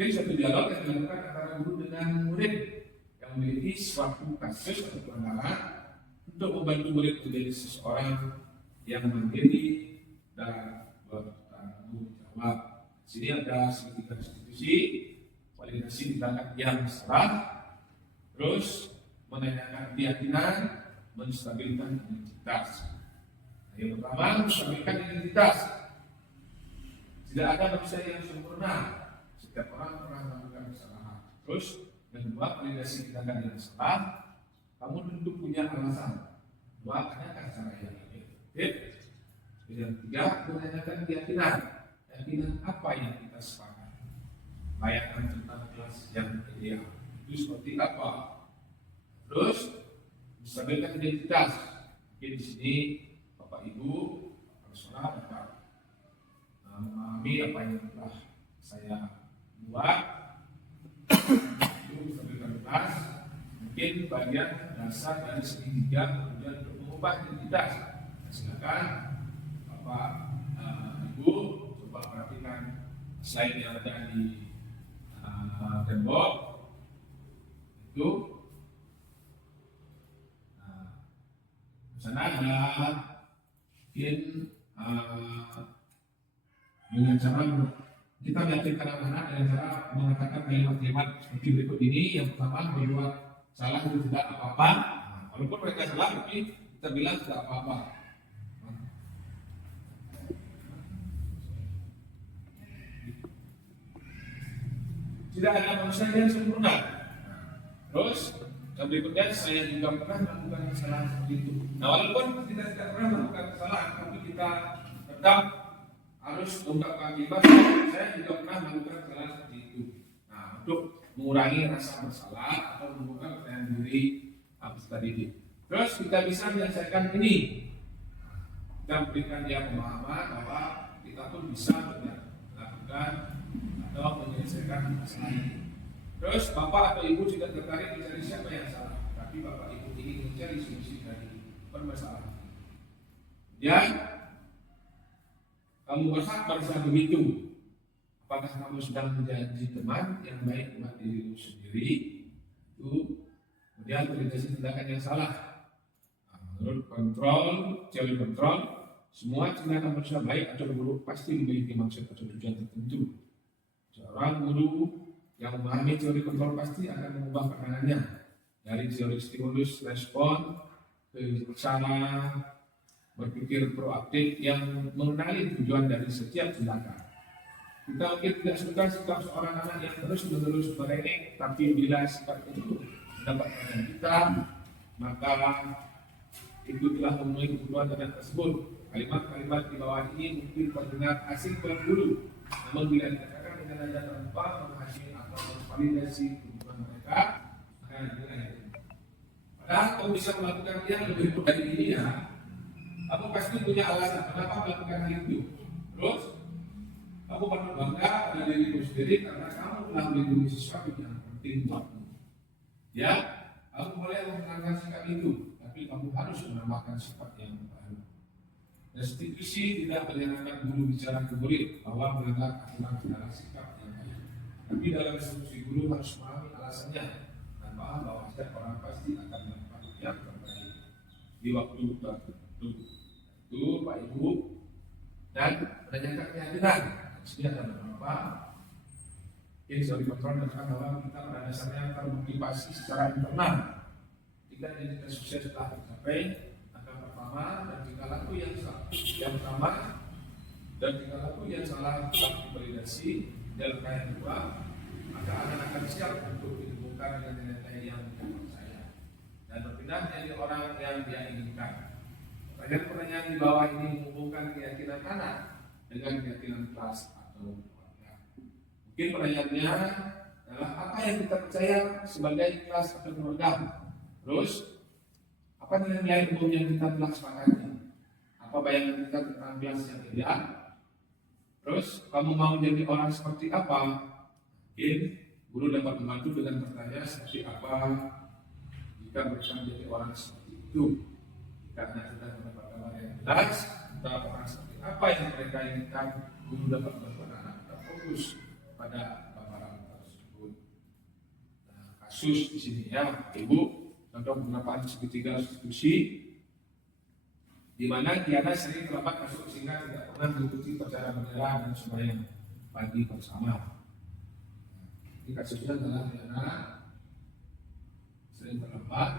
jadi suatu dialog yang dilakukan antara guru dengan murid yang memiliki suatu kasus atau pelanggaran untuk membantu murid menjadi seseorang yang mandiri dan bertanggung jawab. Sini ada segitiga institusi, validasi tindakan yang salah, terus menanyakan keyakinan, menstabilkan identitas. Yang pertama, menstabilkan identitas. Tidak ada manusia yang sempurna. Setiap orang pernah melakukan kesalahan. Terus, yang kedua, validasi tindakan yang salah. Kamu tentu punya alasan. Dua, tanyakan cara yang efektif. Yang ketiga, menanyakan keyakinan. Keyakinan apa yang kita sepakati? Bayangan tentang kelas yang ideal itu seperti apa? Terus, menstabilkan identitas. Mungkin di sini Bapak Ibu personal dapat memahami apa yang telah saya buat. Itu menstabilkan identitas. Mungkin bagian dasar dari segitiga kemudian untuk mengubah identitas. Silakan Bapak Ibu coba perhatikan slide yang ada di tembok itu. Di sana ada mungkin dengan cara kita meyakinkan anak-anak dengan cara mengatakan kalimat-kalimat seperti berikut ini. Yang pertama, berbuat salah itu tidak apa-apa. Walaupun mereka salah, tapi kita bilang tidak apa-apa. Tidak ada manusia yang sempurna. Terus yang berikutnya, saya juga pernah melakukan kesalahan seperti itu. Nah, walaupun kita tidak pernah melakukan kesalahan, tapi kita tetap harus mengungkapkan akibat. Saya juga pernah melakukan kesalahan seperti itu. Nah, untuk mengurangi rasa bersalah atau membuka percayaan diri tadi. Terus kita bisa menyelesaikan ini. Kita berikan dia pemahaman bahwa kita pun bisa melakukan atau menyelesaikan masalah ini. Terus Bapak atau Ibu tidak tertarik mencari siapa yang salah, tapi Bapak Ibu ingin mencari solusi dari permasalahan. Ya, kamu berhak merasa begitu. Apakah kamu sedang menjadi teman yang baik buat dirimu sendiri? Itu kemudian validasi tindakan yang salah. Nah, menurut teori kontrol, semua tindakan manusia baik atau buruk pasti memiliki maksud atau tujuan tertentu. Seorang guru yang memahami teori kontrol pasti akan mengubah pandangannya dari teori stimulus respon ke cara berpikir proaktif yang mengenali tujuan dari setiap tindakan. Kita mungkin tidak suka sikap seorang anak yang terus-menerus merengek, tapi bila sikap itu mendapat perhatian kita, maka itu telah memenuhi kebutuhan anak tersebut. Kalimat-kalimat di bawah ini mungkin terdengar asing bagi guru, namun bila dikatakan dengan nada tanpa menghasimi atau memvalidasi kebutuhan mereka, akan dinilai. Padahal kamu bisa melakukan yang lebih baik dari ini ya. Kamu pasti punya alasan kenapa melakukan hal itu. Terus, kamu perlu bangga pada dirimu sendiri karena kamu telah melindungi sesuatu yang penting buatmu. Ya, kamu boleh menggunakan sikap itu, tapi kamu harus menambahkan sifat yang baru. Restitusi tidak menyenangkan guru bicara ke murid bahwa melanggar aturan adalah sikap yang baik. Tapi dalam restitusi guru harus memahami alasannya dan paham bahwa setiap orang pasti akan melakukan yang terbaik di waktu tertentu. Itu Pak Ibu, dan menanyakan keyakinan. Ini ada beberapa yang bisa dikontrol tentang bahwa kita pada dasarnya termotivasi secara internal. Jika identitas sukses telah tercapai, angka pertama dan tingkah laku yang sama dan tingkah laku yang salah telah divalidasi dalam yang kedua, maka akan siap untuk ditemukan dengan nilai yang dipercaya dan berpindah menjadi orang yang dia inginkan. Pertanyaan-pertanyaan di bawah ini menghubungkan keyakinan anak dengan keyakinan kelas atau keluarga. Mungkin pertanyaannya adalah apa yang kita percaya sebagai kelas atau keluarga. Terus, apa nilai-nilai umum yang kita telah sepakati? Apa bayangan kita tentang kelas yang ideal? Terus, kamu mau jadi orang seperti apa? Mungkin guru dapat membantu dengan bertanya seperti apa jika mereka menjadi orang seperti itu. Karena kita mendapat kabar yang jelas, kita orang seperti apa yang mereka inginkan, guru dapat membantu anak kita fokus pada paparan tersebut. Nah, kasus di sini ya, Ibu, contoh penerapan segitiga restitusi, di mana Diana sering terlambat masuk sehingga tidak pernah mengikuti upacara bendera dan sembahyang pagi bersama. Ini kasusnya adalah Diana sering yang terlambat.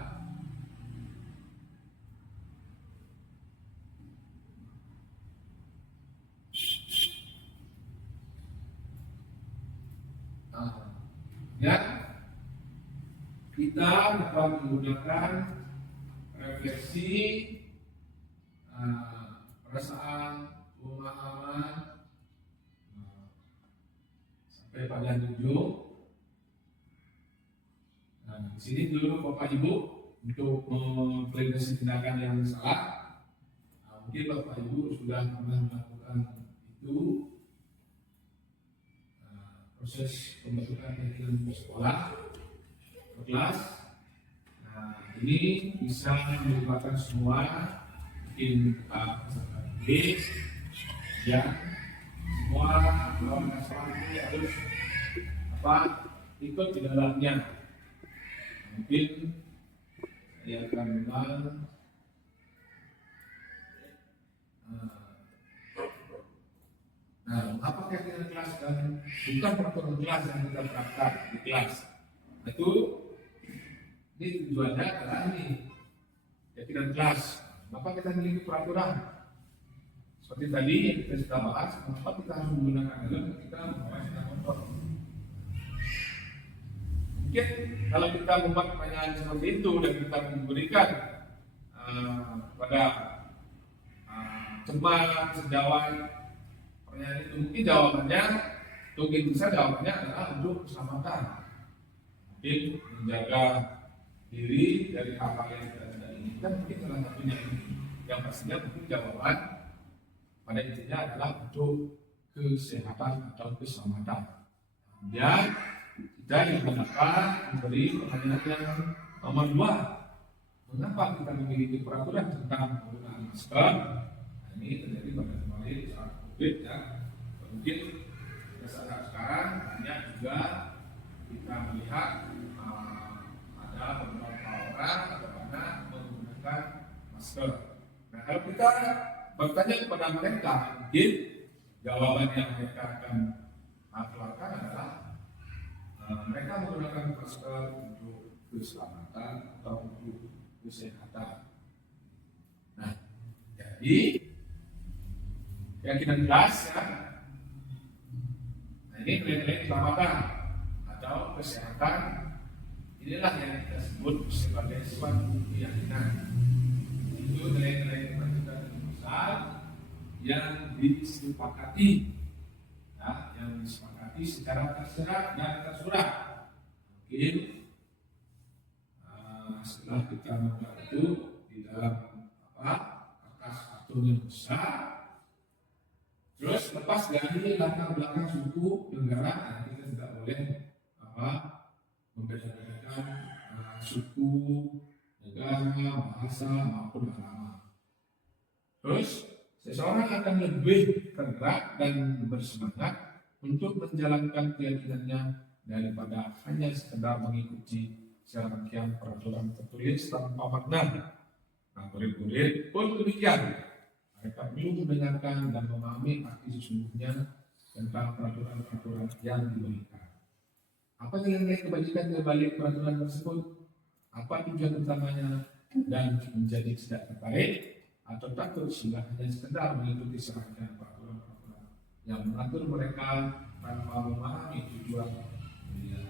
Ya, kita dapat menggunakan refleksi, perasaan, pemahaman sampai pada 7. Nah, di sini dulu Bapak Ibu untuk mengklarifikasi tindakan yang salah. Mungkin Bapak Ibu sudah pernah melakukan itu. Proses pembentukan keyakinan sekolah ke kelas. Nah, ini bisa melibatkan semua, mungkin peserta didik, ya, semua lawan sekolah ini harus ikut di dalamnya. Mungkin saya akan bilang apa keyakinan kelas dan bukan peraturan kelas yang kita terapkan di kelas. Itu ini tujuannya adalah ini keyakinan kelas. Maka kita memiliki peraturan. Seperti tadi yang kita sudah bahas, mengapa kita harus menggunakan helm ketika membawa sepeda motor. Mungkin kalau kita membuat pertanyaan seperti itu dan kita memberikan pada teman sejawat pertanyaan itu, mungkin jawabannya adalah untuk keselamatan, mungkin menjaga diri dari hal-hal yang tidak diinginkan, mungkin salah satunya ini. Yang pastinya mungkin jawaban pada intinya adalah untuk kesehatan atau keselamatan. Dan kita yang dapat memberi pertanyaan yang nomor 2, mengapa kita memiliki peraturan tentang penggunaan masker? Ini terjadi pada kemarin saat COVID, ya. Mungkin saat sekarang hanya juga kita melihat ada beberapa orang atau anak menggunakan masker. Nah, kalau kita bertanya kepada mereka, mungkin jawaban yang mereka akan keluarkan adalah mereka menggunakan masker untuk keselamatan atau untuk kesehatan. Nah, jadi keyakinan kelas, ya. Nah, ini nilai-nilai keselamatan atau kesehatan. Inilah yang kita sebut sebagai suatu keyakinan. Itu nilai-nilai kepercayaan universal yang disepakati, ya, yang disepakati secara tersirat dan tersurat. Mungkin setelah kita membuat itu di dalam kertas karton yang besar, terus lepas dari latar belakang suku negara, kita tidak boleh membeda-bedakan suku, negara, bahasa maupun agama. Terus seseorang akan lebih tergerak dan bersemangat untuk menjalankan keyakinannya daripada hanya sekedar mengikuti serangkaian peraturan tertulis tanpa makna. Nah, murid-murid pun demikian. Mereka perlu mendengarkan dan memahami arti sesungguhnya tentang peraturan-peraturan yang diberikan. Apa nilai kebajikan di balik peraturan tersebut? Apa tujuan utamanya? Dan menjadi tidak tertarik atau takut sehingga hanya sekedar mengikuti serangkaian peraturan-peraturan yang mengatur mereka tanpa memahami tujuan dia.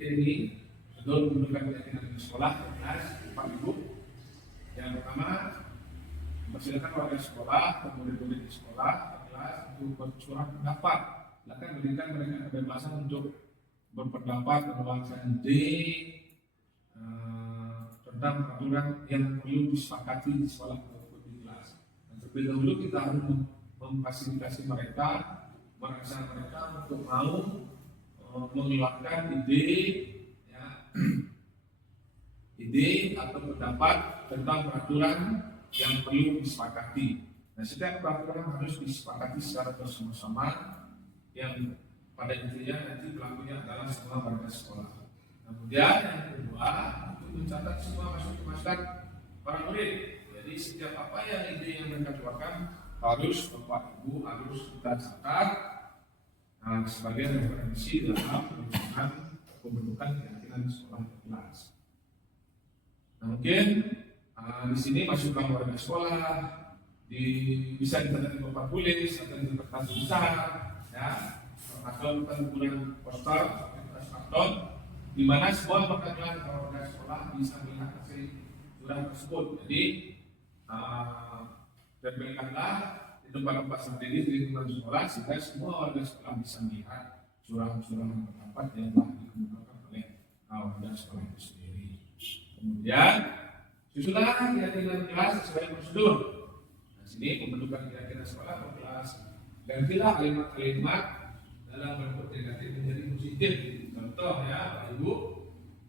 Ini betul menunjukkan keyakinan di sekolah. Pak Ibu, yang pertama, mempersilakan warga sekolah, murid-murid di sekolah, kelas untuk bersuara pendapat. Silakan berikan mereka kebebasan untuk berpendapat, menuangkan ide tentang peraturan yang perlu disepakati di sekolah ataupun di kelas. Dan terlebih dahulu kita harus memfasilitasi mereka, merangsang mereka untuk mau mengeluarkan ide, ya, ide atau pendapat tentang peraturan yang perlu disepakati. Nah, setiap peraturan harus disepakati secara bersama-sama, yang pada intinya nanti pelakunya adalah semua warga sekolah. Kemudian yang kedua, untuk mencatat semua masukan para murid. Jadi setiap apa yang ide yang mereka keluarkan harus Bapak Ibu harus kita catat sebagai referensi dalam penyusunan pembentukan keyakinan sekolah atau kelas. Nah, mungkin di sini masukan warga sekolah bisa ditandai papan tulis atau di kertas besar, ya, atau penggunaan poster, kertas karton, di mana semua perwakilan warga sekolah bisa melihat hasil surat tersebut. Jadi tempelkanlah di tempat-tempat seperti ini di lingkungan sekolah sehingga semua warga sekolah bisa melihat surat-surat pendapat yang telah dikemukakan oleh warga sekolah itu sendiri. Kemudian susunan keyakinan kelas sesuai prosedur. Nah, sini pembentukan keyakinan sekolah atau kelas. Gantilah kalimat-kalimat dalam bentuk negatif menjadi positif. Contoh ya, Pak Ibu,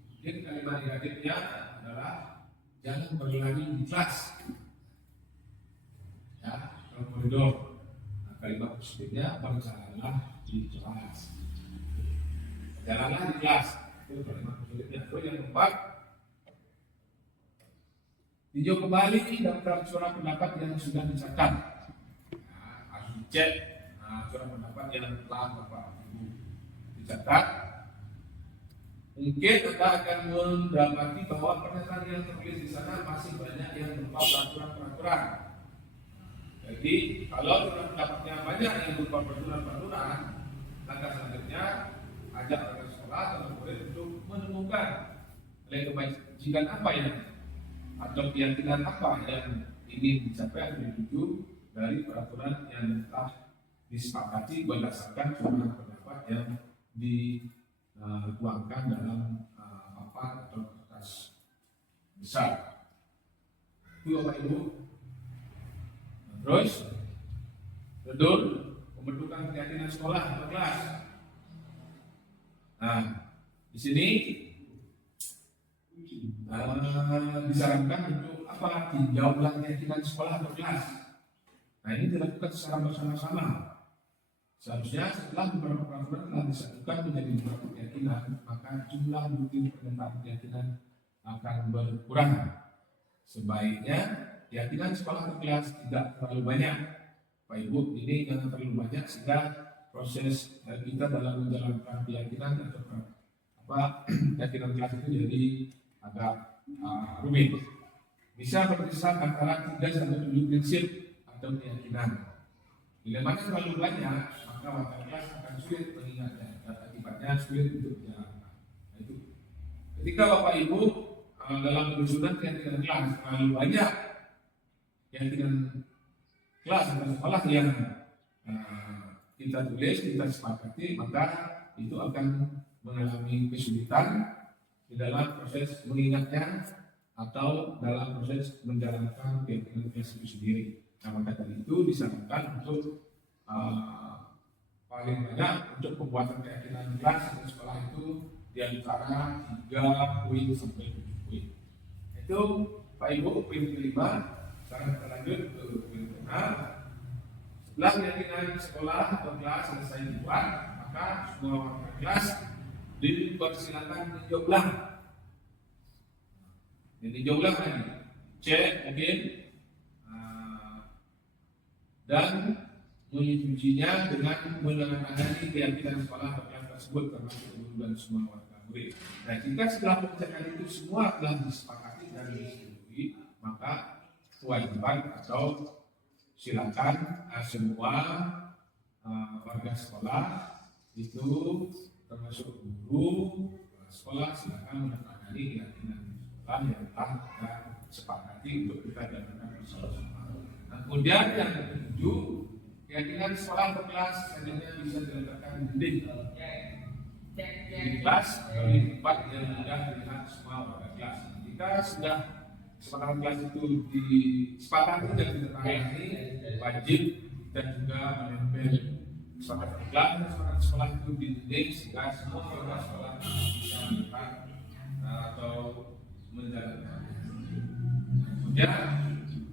mungkin kalimat negatifnya adalah jangan berlari di kelas. Ya, dalam koridor. Nah, kalimat positifnya berjalanlah di kelas. Jalanlah di kelas. Itu kalimat positifnya. Terus yang keempat, tinjau kembali daftar surat pendapat yang sudah dicatat. Nah, harus dicek surat pendapat yang telah Bapak Ibu dicatat. Mungkin Anda akan mendapati bahwa pernyataan yang tertulis di sana masih banyak yang berupa peraturan-peraturan. Jadi kalau surat pendapatnya banyak yang berupa peraturan-peraturan, langkah selanjutnya ajak warga sekolah atau murid untuk menemukan kewajiban apa yang atau keyakinan apa yang ingin dicapai atau dituju dari peraturan yang telah disepakati berdasarkan surat pendapat yang dituangkan dalam papan atau kertas besar. Itu Bapak Ibu. Terus, kedua, pembentukan keyakinan sekolah atau kelas. Nah, di sini disarankan untuk apa? Tinjau ulang keyakinan sekolah atau kelas. Nah, ini dilakukan secara bersama-sama. Seharusnya setelah beberapa peraturan telah disatukan menjadi beberapa keyakinan, maka jumlah butir pernyataan keyakinan akan berkurang. Sebaiknya keyakinan sekolah atau kelas tidak terlalu banyak. Pak Ibu, ini jangan terlalu banyak sehingga proses kita dalam menjalankan keyakinan atau keyakinan kelas itu jadi agak rumit. Bisa berkisar antara 3 sampai 7 prinsip atau keyakinan. Bila mana terlalu banyak, maka warga kelas akan sulit mengingatnya dan akibatnya sulit untuk dijalankan. Nah, itu. Ketika Bapak Ibu dalam penyusunan keyakinan kelas terlalu banyak keyakinan kelas atau sekolah yang kita tulis, kita sepakati, maka itu akan mengalami kesulitan di dalam proses mengingatnya atau dalam proses menjalankan keyakinan kelas itu sendiri. Nah, maka dari itu disarankan untuk paling banyak untuk pembuatan keyakinan kelas dan sekolah itu di antara 3 poin sampai 7 poin. Itu Pak Ibu poin kelima. Sekarang kita lanjut ke poin ke-6. Setelah keyakinan sekolah atau kelas selesai dibuat, maka semua warga kelas dipersilakan meninjau ulang. Meninjau ulang lagi, cek mungkin dan menyetujuinya dengan menandatangani keyakinan sekolah atau kelas tersebut termasuk guru dan semua warga murid. Nah, jika setelah pengecekan itu semua telah disepakati dan disetujui, maka kewajiban atau silakan semua warga sekolah itu termasuk guru sekolah silakan menandatangani keyakinan sekolah yang telah kita sepakati untuk kita jalankan bersama-sama. Nah, kemudian yang ketujuh, keyakinan sekolah atau kelas selanjutnya bisa diletakkan di dinding kelas atau di tempat yang mudah dilihat semua warga kelas. Jika sudah kesepakatan kelas itu disepakati dan ditandatangani, wajib dan juga menempel kesepakatan kelas dan kesepakatan sekolah itu di dinding sehingga semua warga sekolah bisa melihat atau menjalankan. Kemudian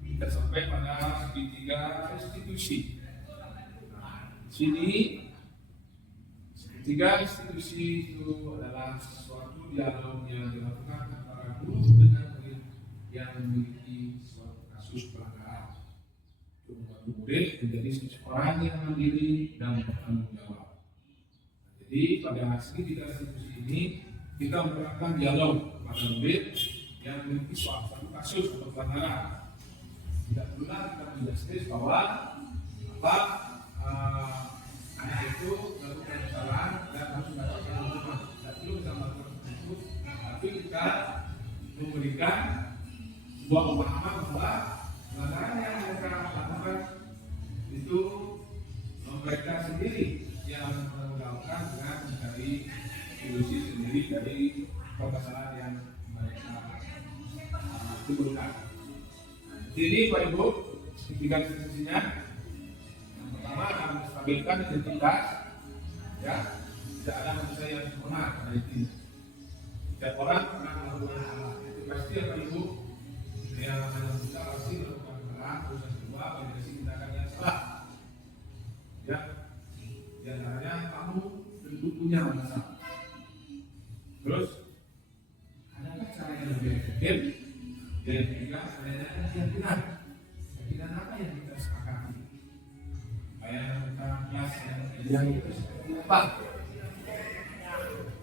kita sampai pada segitiga institusi. Nah, sini segitiga institusi itu adalah suatu dialog yang dilakukan antara guru dengan murid yang memiliki suatu kasus pelanggaran. Untuk murid menjadi seseorang yang mandiri dan bertanggung jawab. Jadi pada segitiga restitusi ini kita menerapkan dialog pada murid yang memiliki suatu kasus atau pelanggaran. Tidak perlu kita menjelaskan bahwa anak itu melakukan kesalahan dan harus mendapatkan hukuman. Tidak perlu kita melakukan itu, tapi kita memberikan sebuah pemahaman bahwa pelanggaran yang mereka lakukan itu mereka sendiri yang melakukan dengan mencari solusi sendiri dari permasalahan yang mereka timbulkan. Jadi Pak Ibu, tiga institusinya. Yang pertama harus stabilkan identitas, ya, tidak ada manusia yang sempurna pada itu. Setiap orang pernah melakukan salah. Itu pasti ya Pak Ibu, yang kita pasti melakukan kesalahan. Terus yang kedua, validasi tindakan yang salah. Ya, di antaranya kamu tentu punya masalah. Terus, adakah cara yang lebih efektif? Dan juga adanya yang benar. Keyakinan apa yang kita sepakati? Kayak tentang kelas yang itu seperti apa?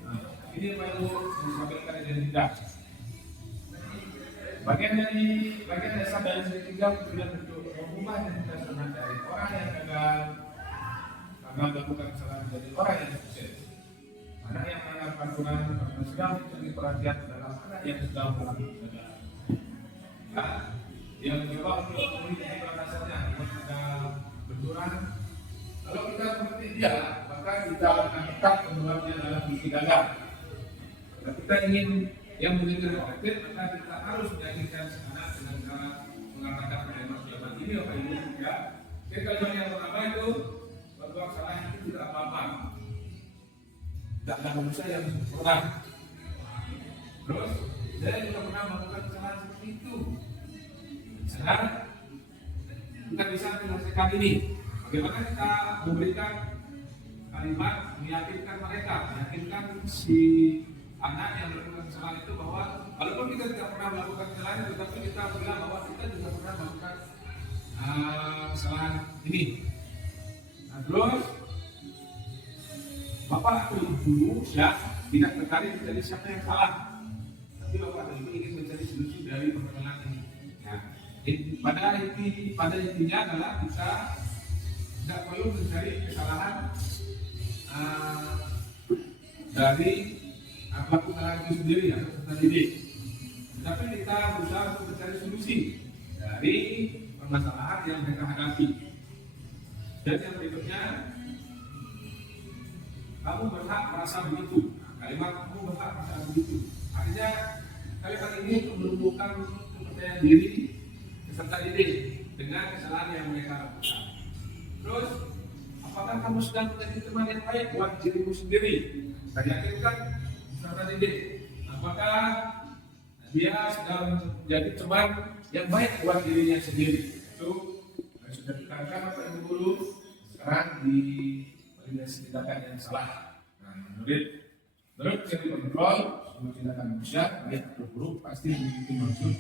Nah, ini perlu disampaikan identitas. Bagian dasar dari segitiga kemudian untuk mengubah identitas orang dari orang yang gagal karena melakukan kesalahan menjadi orang yang sukses. Anak yang menganggap aturan karena sedang mencari perhatian dalam anak yang sedang melakukan kesalahan. Yang mencoba untuk memenuhi kebutuhan dasarnya yang ada benturan. Kalau kita seperti dia, maka kita akan tetap penyebabnya dalam visi gagal. Kalau kita ingin yang menjadi efektif, maka kita harus meyakinkan anak dengan cara mengatakan kalimat ini Bapak Ibu, ya. Jadi kalimat yang pertama itu berbuat salah itu tidak apa-apa. Tidak ada manusia yang sempurna. Terus saya juga pernah melakukan kesalahan seperti itu. Sekarang kita bisa menyelesaikan ini. Bagaimana kita memberikan kalimat meyakinkan mereka, meyakinkan si anak yang melakukan kesalahan itu bahwa walaupun kita tidak pernah melakukan kesalahan, tetapi kita bilang bahwa kita juga pernah melakukan kesalahan ini. Nah, terus Bapak atau Ibu ya tidak tertarik mencari siapa yang salah, tapi Bapak atau Ibu ingin mencari solusi dari permasalahan ini. Nah, pada intinya adalah kita tidak perlu mencari kesalahan dari pelaku kesalahan itu sendiri atau peserta didik, tetapi kita berusaha untuk mencari solusi dari permasalahan yang mereka hadapi. Dan yang berikutnya, kamu berhak merasa begitu. Kalimat kamu berhak merasa begitu. Artinya kalimat ini menumbuhkan kepercayaan diri peserta didik dengan kesalahan yang mereka lakukan. Terus, apakah kamu sedang menjadi teman yang baik buat dirimu sendiri? Saya yakinkan peserta didik, apakah dia sedang menjadi teman yang baik buat dirinya sendiri? Itu sudah dikatakan Bapak Ibu Guru. Sekarang di validasi tindakan yang salah. Nah, menurut teori kontrol, semua tindakan manusia, baik atau buruk, pasti memiliki maksud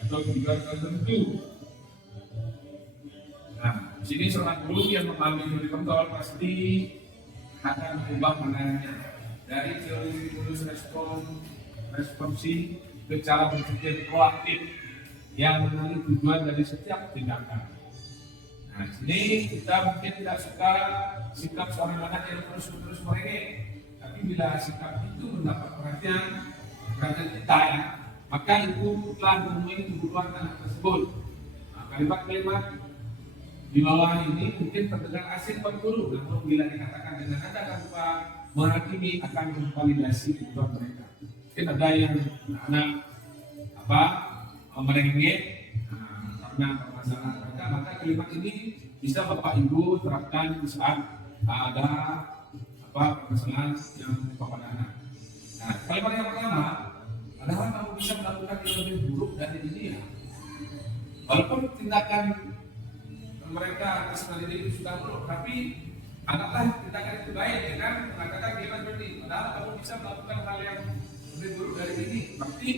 atau tujuan tertentu. Nah, di sini seorang guru yang memahami teori kontrol pasti akan mengubah pandangannya dari teori stimulus responsi ke cara berpikir proaktif yang mengenali tujuan dari setiap tindakan. Nah, sini kita mungkin tidak suka sikap seorang anak yang terus-menerus merengek, tapi bila sikap itu mendapat perhatian kita ya, maka itu telah memenuhi kebutuhan anak tersebut. Nah, kalimat-kalimat di bawah ini mungkin terdengar asing bagi guru, namun bila dikatakan dengan nada tanpa menghakimi akan memvalidasi kebutuhan mereka. Mungkin ada yang anak merengek karena permasalahan mereka, maka kalimat ini bisa Bapak Ibu terapkan di saat ada permasalahan yang kepada anak. Nah, kalimat yang pertama adalah kamu bisa melakukan yang lebih buruk dari ini ya. Walaupun tindakan mereka atas didik itu sudah buruk, tapi anggaplah tindakan itu baik, ya kan? Mengatakan kalimat seperti ini, padahal kamu bisa melakukan hal yang lebih buruk dari ini. Berarti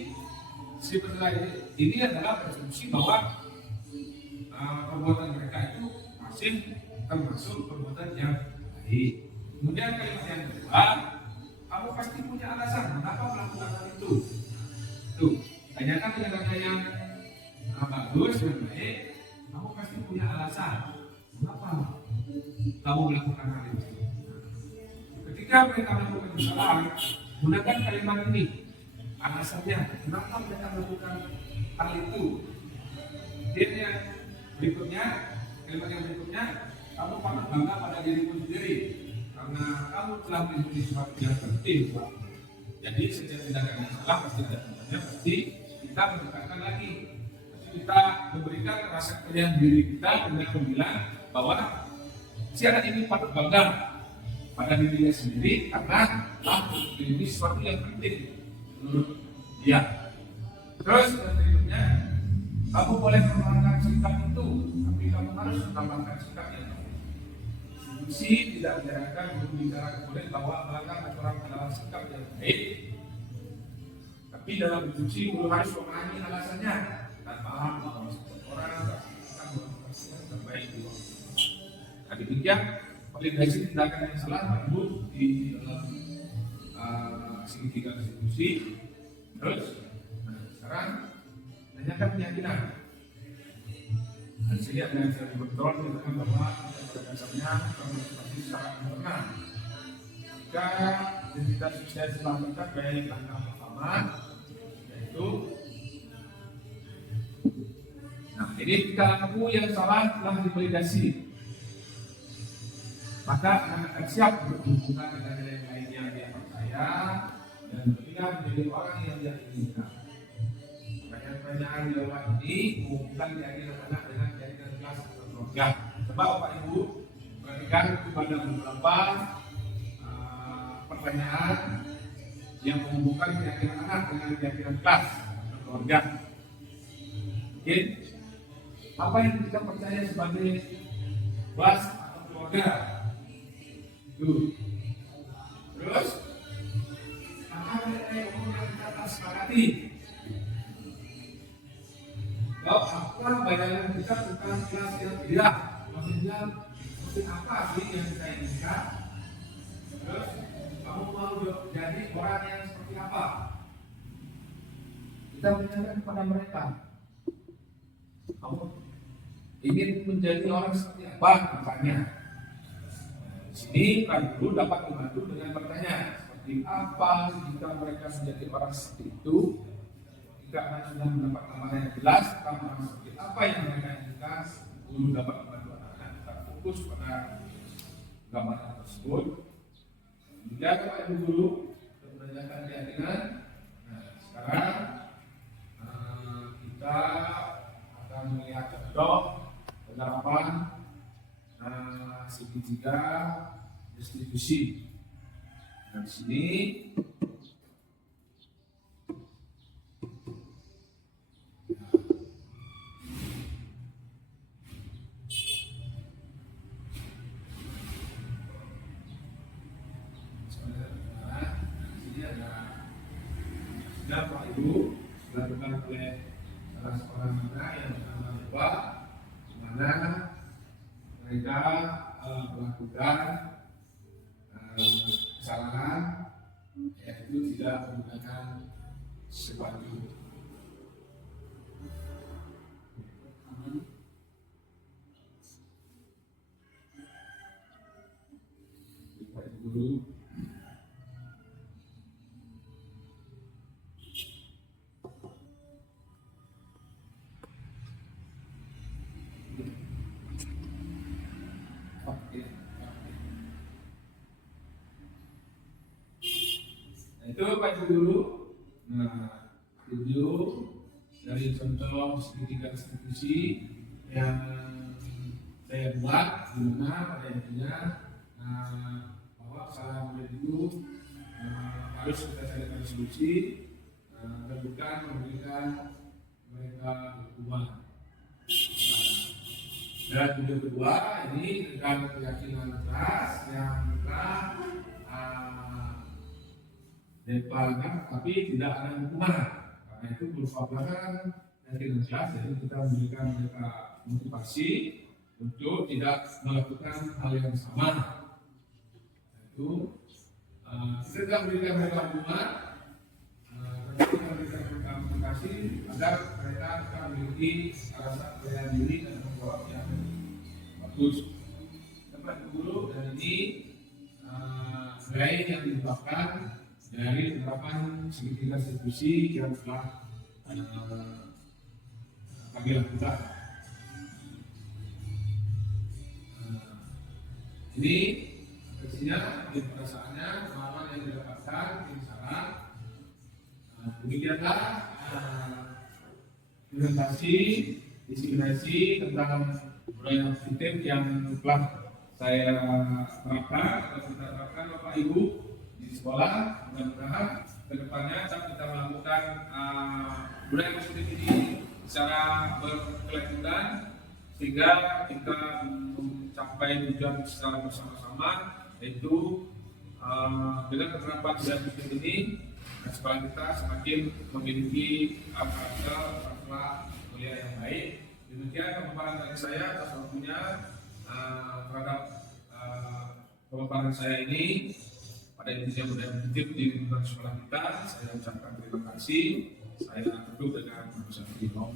si peserta ini adalah presumpsi bahwa perbuatan mereka itu masih termasuk perbuatan yang baik. Kemudian kalimat yang kedua, kamu pasti punya alasan kenapa melakukan hal itu. Tuh, tanyakan dengan kata yang bagus dan baik. Kamu pasti punya alasan kenapa kamu melakukan hal itu. Ketika mereka melakukan kesalahan, gunakan kalimat ini. Alasannya, kenapa mereka melakukan hal itu. Kemudian yang berikutnya, kalimat yang berikutnya, kamu patut bangga pada dirimu sendiri karena kamu telah melindungi sesuatu yang penting. Jadi setiap tindakan yang salah pasti ada tempatnya, pasti kita mendekatkan lagi. Kita memberikan rasa kepercayaan diri kita dengan bilang bahwa si anak ini patut bangga pada dirinya sendiri karena telah melindungi sesuatu yang penting menurut dia. Terus yang berikutnya, kamu boleh mengembangkan sikap itu, tapi kamu harus mengembangkan sikapnya. Institusi tidak menyarankan untuk bicara kemudian bahwa melanggar aturan adalah sikap yang baik. Tapi dalam diskusi belum harus memahami alasannya dan paham bahwa setiap orang akan melakukan yang terbaik di waktu. Nah demikian validasi tindakan yang salah baru di dalam segitiga diskusi. Terus, sekarang tanyakan keyakinan. Dan saya dengan cara berdoa mengatakan bahwa pada dasarnya termotivasi secara internal. Jika identitas sukses telah tercapai, langkah pertama yaitu jadi jika langkahmu yang salah telah divalidasi, maka anak akan siap untuk berhubungan dengan yang lain yang dia percaya dan berpindah menjadi orang yang dia inginkan. Pertanyaan di bawah ini menghubungkan keyakinan anak dengan keyakinan kelas atau keluarga. Coba Bapak Ibu perhatikan kepada beberapa pertanyaan yang menghubungkan keyakinan anak dengan keyakinan kelas atau keluarga. Oke, apa yang kita percaya sebagai kelas atau keluarga? Terus, apa yang kita sepakati? Lalu apa bayangan kita tentang kelas yang tidak? Maksudnya seperti apa sih yang kita inginkan? Terus kamu mau jadi orang yang seperti apa? Kita menanyakan kepada mereka. Kamu ingin menjadi orang seperti apa? Misalnya, di sini kan guru dapat membantu dengan bertanya seperti apa jika mereka menjadi orang seperti itu. Jika anak sudah mendapat gambaran yang jelas tentang orang seperti apa yang mereka inginkan, guru dapat membantu anak-anak kita fokus pada gambaran tersebut. Jika Bapak Ibu guru menanyakan keyakinan, nah sekarang kita akan melihat contoh penerapan segitiga distribusi. Nah, di sini Bapak Ibu dilakukan oleh salah seorang anak yang bernama Bapak, di mana mereka melakukan kesalahan, yaitu tidak menggunakan sepatu. Bapak Ibu guru. Itu Pak Ibu guru. Nah, video dari contoh segitiga distribusi yang saya buat, di mana pada intinya bahwa kesalahan itu harus kita carikan solusi, dan bukan memberikan mereka berubah. Dan video kedua ini dengan keyakinan keras yang telah dipelanggar tapi tidak ada hukuman. Karena itu berupa pelanggaran keyakinan keras, jadi kita memberikan mereka motivasi untuk tidak melakukan hal yang sama. itu kita tidak memberikan mereka bunga, tapi kita memberikan mereka motivasi agar mereka akan memiliki rasa percaya diri dan tanggung jawab yang bagus. Tempat dulu dan ini lain yang disebabkan dari penerapan segitiga distribusi yang telah kami lakukan. Ini versinya, ini perasaannya, pengalaman yang didapatkan, ini saran. Demikianlah presentasi, inspirasi tentang budaya positif yang telah saya terapkan atau kita terapkan Bapak Ibu di sekolah. Mudah-mudahan kedepannya saat kita melakukan budaya positif ini secara berkelanjutan sehingga kita mencapai tujuan secara bersama-sama, yaitu dengan penerapan budaya positif ini sekolah kita semakin memiliki akhlak mulia yang baik. Demikian pemaparan dari saya atas waktunya terhadap pemaparan saya ini pada intinya budaya positif di lingkungan sekolah kita. Saya ucapkan terima kasih. Saya tutup dengan berusaha dialog.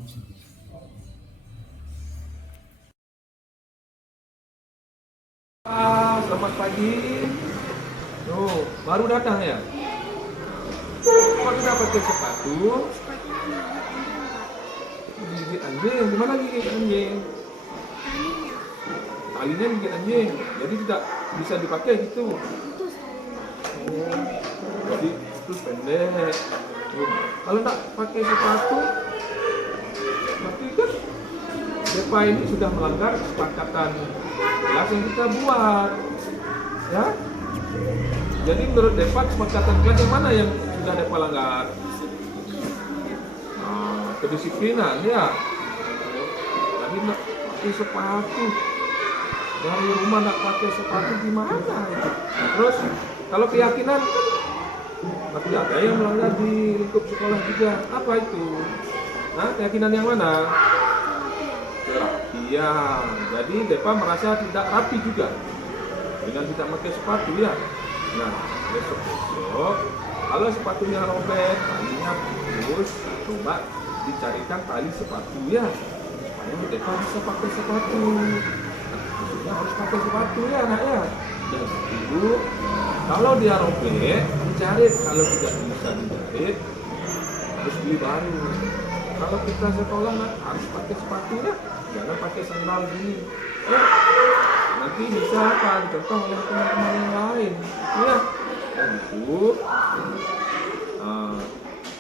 Selamat pagi. Tuh, baru datang ya? Kok tidak pakai sepatu? Gigit anjing, gimana gigit anjing? Talinya gigit anjing, jadi tidak bisa dipakai gitu. Oh, jadi itu pendek. Tuh. Kalau tak pakai sepatu, berarti kan Depa ini sudah melanggar kesepakatan kelas yang kita buat, ya. Jadi menurut Depa kesepakatan kelas yang mana yang sudah Depa langgar? Kedisiplinan, ya. Tadi nak pakai sepatu dari rumah nak pakai sepatu gimana itu? Terus kalau keyakinan tapi ada yang melanggar di lingkup sekolah juga. Apa itu? Nah, keyakinan yang mana? Kerapian. Jadi Depa merasa tidak rapi juga dengan tidak pakai sepatu, ya. Nah, besok kalau sepatunya robek, talinya putus, coba dicarikan tali sepatu, ya. Supaya Depa bisa pakai sepatu. Maksudnya harus pakai sepatu, ya, anak, ya. Dan itu kalau dia robek, dicari. Kalau tidak bisa dijahit, harus beli baru. Kalau kita sekolah harus pakai sepatu, ya. Jangan pakai sandal gini, ya. Nanti bisa kan contoh oleh teman-teman yang lain, ya. Dan itu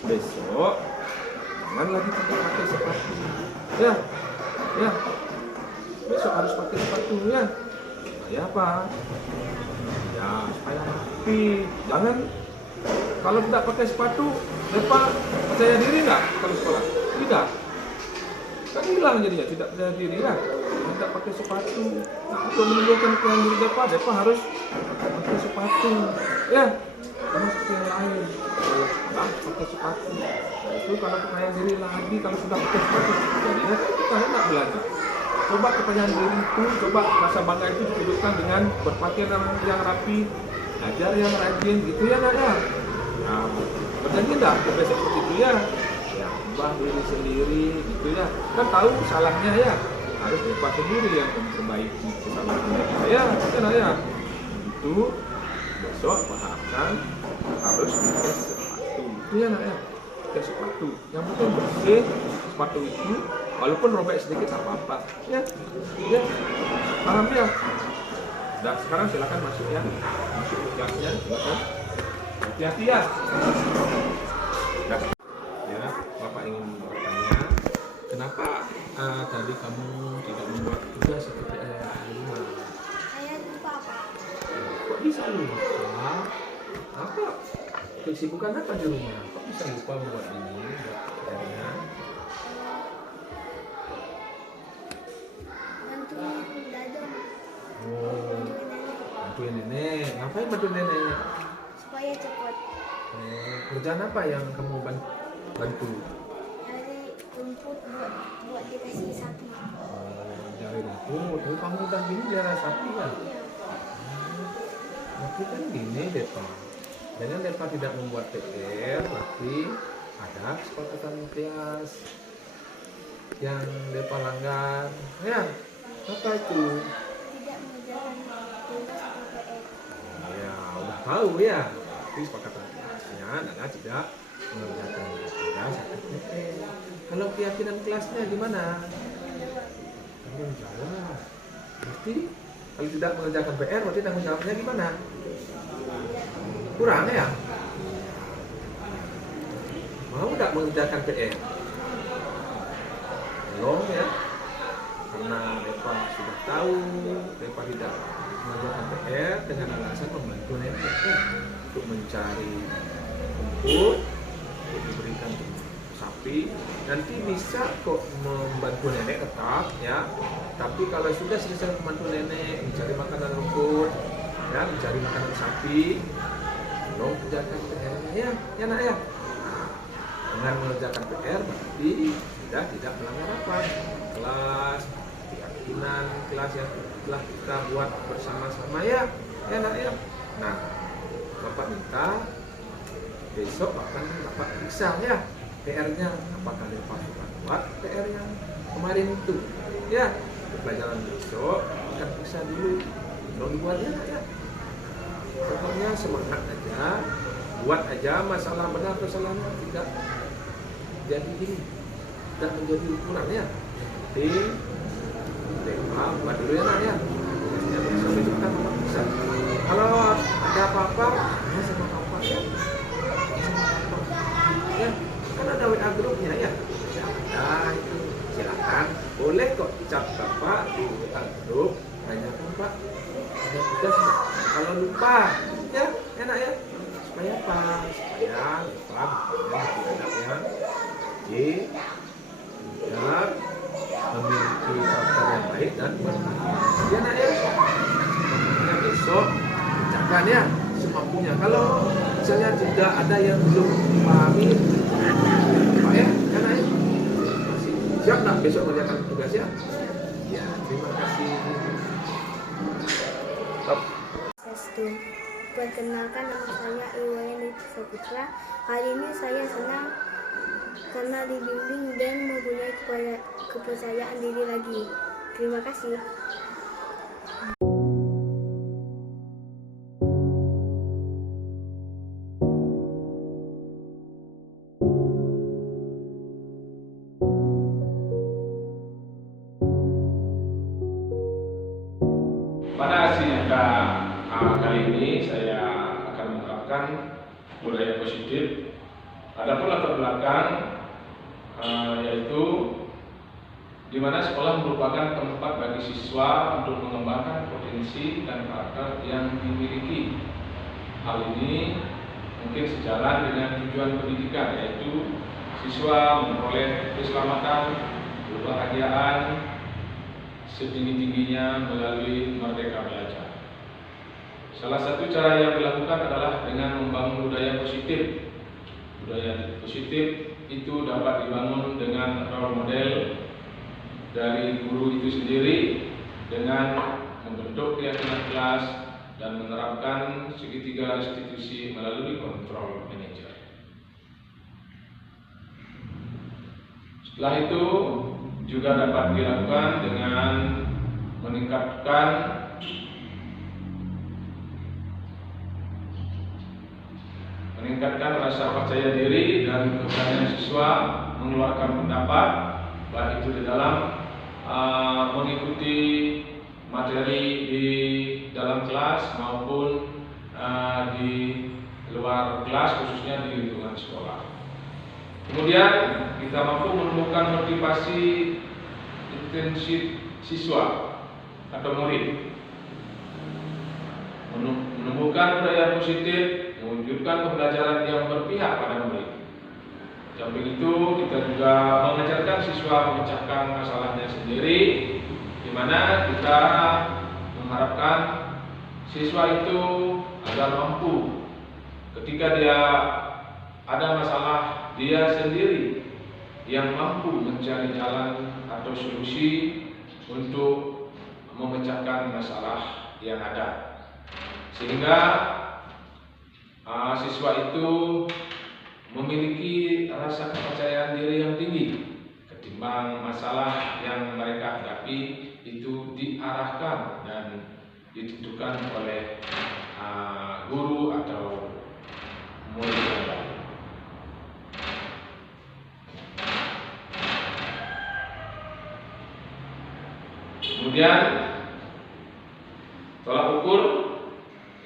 besok jangan lagi tidak pakai sepatu, ya, ya. Besok harus pakai sepatu, ya. Ya apa? Ya supaya rapi. Jangan kalau tidak pakai sepatu, Depa percaya diri nggak kalau sekolah? Tidak. Kan hilang jadinya, tidak percaya diri, ya. Tidak pakai sepatu. Nah, untuk menunjukkan kepercayaan diri Depa harus pakai sepatu, ya. Karena seperti yang lain, kalau pakai sepatu. Nah, itu kalau kepercayaan diri lagi, kalau sudah pakai sepatu, jadinya kita enak belajar. Coba kepercayaan diri itu, coba rasa bangga itu ditunjukkan dengan berpakaian yang rapi, ajar yang rajin, gitu, ya, nak, ya. Nah, berjanji enggak besok seperti itu, ya. Ya, ubah diri sendiri, gitu, ya. Kan tahu salahnya, ya. Harus Depa sendiri yang memperbaiki kesalahan mereka, ya, kan, ya. Itu besok harapkan harus pakai sepatu, itu, ya, nak, ya. Pakai sepatu, yang penting bersih sepatu itu. Walaupun robek sedikit tak apa-apa, ya, ya, paham, ya. Dan sekarang silakan masuk, ya, masuk ke kelasnya, silakan. Hati-hati, ya. Ya, Bapak ingin bertanya, kenapa tadi kamu tidak membuat tugas seperti ayah di rumah? Saya lupa, Pak. Kok bisa lupa? Apa? Kesibukan apa di rumah? Kok bisa lupa membuat ini? Buat Bantuin dadon. oh, bantuin nenek. Ngapain bantuin nenek? Supaya cepat. Kerjaan apa yang kamu bantu? Cari rumput buat dikasih sapi. Cari rumput. Oh, kamu udah gini biara sapi, ya? Iya. Berarti kan gini Depa, dengan Depa tidak membuat PR, berarti ada kesepakatan kelas yang Depa langgar. Ya, apa itu? Tidak mengerjakan tugas atau PR. Ya, udah tahu ya. Tapi kesepakatan kelasnya adalah tidak mengerjakan tugas atau PR. Kalau keyakinan kelasnya gimana? Tanggung jawab. Berarti kalau tidak mengerjakan PR, berarti tanggung jawabnya gimana? Kurang ya? Mau tidak mengerjakan PR? Belum ya? Karena Depa sudah tahu Depa tidak mengerjakan PR dengan alasan membantu nenek untuk mencari rumput, untuk diberikan sapi. Nanti bisa kok membantu nenek tetap ya. Tapi kalau sudah selesai membantu nenek mencari makanan rumput, ya mencari makanan sapi, belum kerjakan PR ya, ya nak ya. Nah, dengan mengerjakan PR berarti tidak melanggar apa? Kelas, keyakinan kelas yang telah kita buat bersama-sama ya, ya nak ya. Nah, Bapak minta besok Bapak periksa ya PR-nya, apakah Depa sudah buat PR yang kemarin itu ya. Pelajaran besok akan periksa dulu, belum dibuatnya ya. Pokoknya semangat aja, buat aja masalah benar atau salahnya tidak jadi ini, tidak menjadi ukuran ya. Penting Depa buat dulu ya nak ya. Biasanya besok kita Bapak periksa. Kalau ada apa-apa, ya sama Bapak ya. Ya, kan ada WA grupnya ya. Ya ada itu, silakan. Boleh kok cap Bapak di WA grup. Tanyakan Pak, ada tugas nggak? Kalau lupa, ya enak ya. Supaya apa? Supaya lupa bukannya tidak ya. Jadi tidak memiliki karakter yang baik dan bermanfaat. Ya nak ya. Sepertinya besok ucapkan ya semampunya. Kalau misalnya tidak ada yang belum dipahami, Pak ya, kan ya. Masih siap nak besok mengerjakan tugas ya? Ya, terima kasih. Stop. Sestu. Perkenalkan, nama saya Iwayan Saputra. Hari ini saya senang karena dibimbing dan mempunyai kepercayaan diri lagi. Terima kasih. Pada sidang kali ini saya akan menerapkan budaya positif. Adapun latar belakang yaitu di mana sekolah merupakan tempat bagi siswa untuk mengembangkan potensi dan karakter yang dimiliki. Hal ini mungkin sejalan dengan tujuan pendidikan, yaitu siswa memperoleh keselamatan, kebahagiaan setinggi-tingginya melalui merdeka belajar. Salah satu cara yang dilakukan adalah dengan membangun budaya positif. Budaya positif itu dapat dibangun dengan role model dari guru itu sendiri, dengan membentuk keyakinan kelas dan menerapkan segitiga restitusi melalui kontrol manajer. Setelah itu juga dapat dilakukan dengan meningkatkan rasa percaya diri dan keberanian siswa mengeluarkan pendapat, baik itu di dalam mengikuti materi di dalam kelas maupun di luar kelas, khususnya di lingkungan sekolah. Kemudian kita mampu menemukan motivasi intensif siswa atau murid, menemukan budaya positif, mewujudkan pembelajaran yang berpihak pada murid. Samping itu kita juga mengajarkan siswa memecahkan masalahnya sendiri, di mana kita mengharapkan siswa itu agar mampu ketika dia ada masalah, dia sendiri yang mampu mencari jalan atau solusi untuk memecahkan masalah yang ada. sehingga siswa itu memiliki rasa kepercayaan diri yang tinggi ketimbang masalah yang mereka hadapi itu diarahkan dan ditentukan oleh guru atau murid yang baik. Kemudian tolak ukur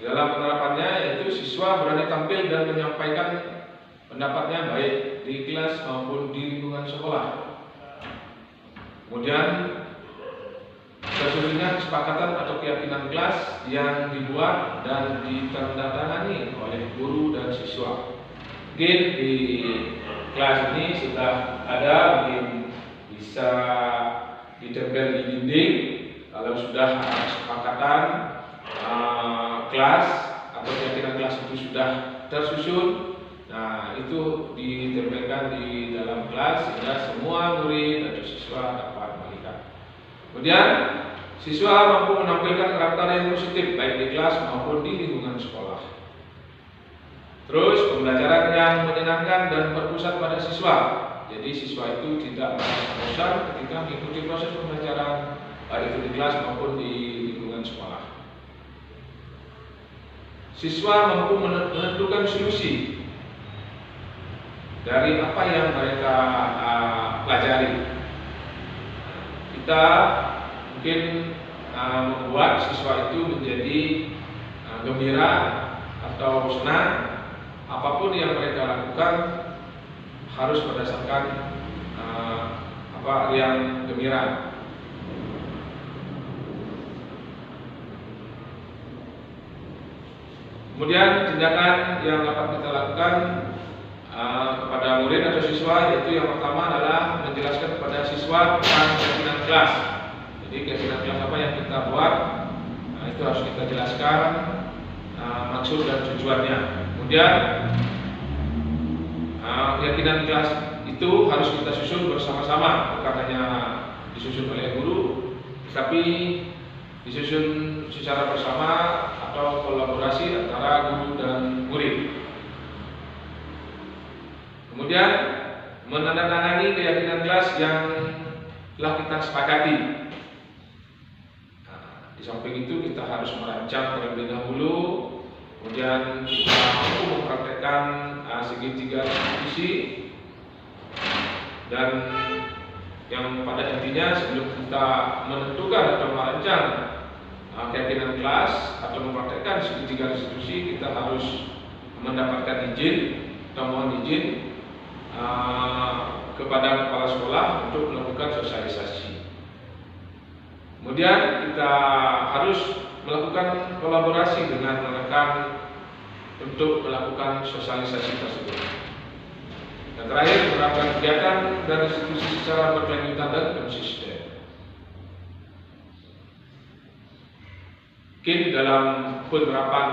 dalam penerapannya yaitu siswa berani tampil dan menyampaikan pendapatnya baik di kelas maupun di lingkungan sekolah. Kemudian tersusunnya kesepakatan atau keyakinan kelas yang dibuat dan ditandatangani oleh guru dan siswa. Mungkin di kelas ini sudah ada, mungkin bisa ditempel di dinding. Kalau sudah ada kesepakatan kelas atau keyakinan kelas itu sudah tersusun, nah itu ditempelkan di dalam kelas sehingga semua murid atau siswa dapat melihat. Kemudian siswa mampu menampilkan karakter yang positif baik di kelas maupun di lingkungan sekolah. Terus pembelajaran yang menyenangkan dan berpusat pada siswa. Jadi siswa itu tidak merasa bosan ketika mengikuti proses pembelajaran baik itu di kelas maupun di lingkungan sekolah. Siswa mampu menentukan solusi dari apa yang mereka pelajari. Kita mungkin membuat siswa itu menjadi gembira atau senang. Apapun yang mereka lakukan harus berdasarkan apa yang gembira. Kemudian tindakan yang dapat kita lakukan kepada murid atau siswa yaitu yang pertama adalah menjelaskan kepada siswa tentang keyakinan kelas. Jadi keyakinan kelas apa yang kita buat itu harus kita jelaskan maksud dan tujuannya. Kemudian keyakinan kelas itu harus kita susun bersama-sama, bukan hanya disusun oleh guru, tapi disusun secara bersama atau kolaborasi antara guru dan murid. Kemudian menandatangani keyakinan kelas yang telah kita sepakati. Di samping itu kita harus merancang terlebih dahulu, kemudian kita mampu mempraktekkan segitiga diskusi, dan yang pada intinya sebelum kita menentukan atau merancang keyakinan kelas atau mempraktekkan segitiga institusi, kita harus mendapatkan izin atau mohon izin kepada kepala sekolah untuk melakukan sosialisasi. Kemudian kita harus melakukan kolaborasi dengan rekan untuk melakukan sosialisasi tersebut. Dan terakhir, menerapkan kegiatan dan institusi secara berkelanjutan dan konsisten. Mungkin dalam penerapan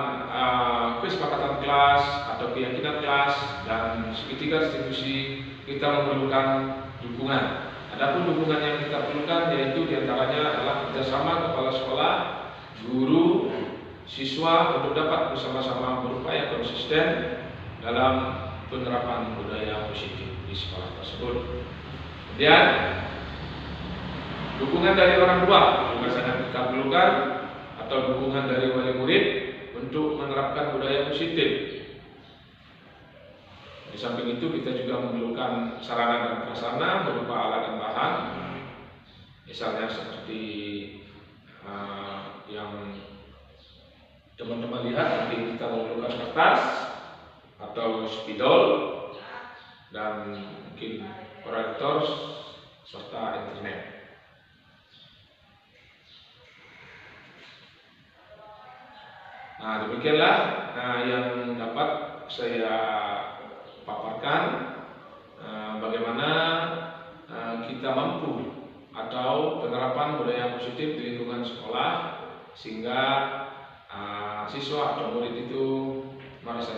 kesepakatan kelas atau keyakinan kelas dan segitiga institusi kita memerlukan dukungan. Adapun dukungan yang kita perlukan yaitu diantaranya adalah kerjasama kepala sekolah, guru, siswa untuk dapat bersama-sama berupaya konsisten dalam penerapan budaya positif di sekolah tersebut. Kemudian dukungan dari orang tua juga sangat kita perlukan, atau dukungan dari wali murid untuk menerapkan budaya positif. Di samping itu kita juga memerlukan sarana dan prasarana berupa alat dan bahan, misalnya seperti yang teman-teman lihat, nanti kita memerlukan kertas atau spidol dan mungkin proyektor serta internet. Nah, demikianlah yang dapat saya paparkan bagaimana kita mampu atau penerapan budaya positif di lingkungan sekolah sehingga siswa atau murid itu merasa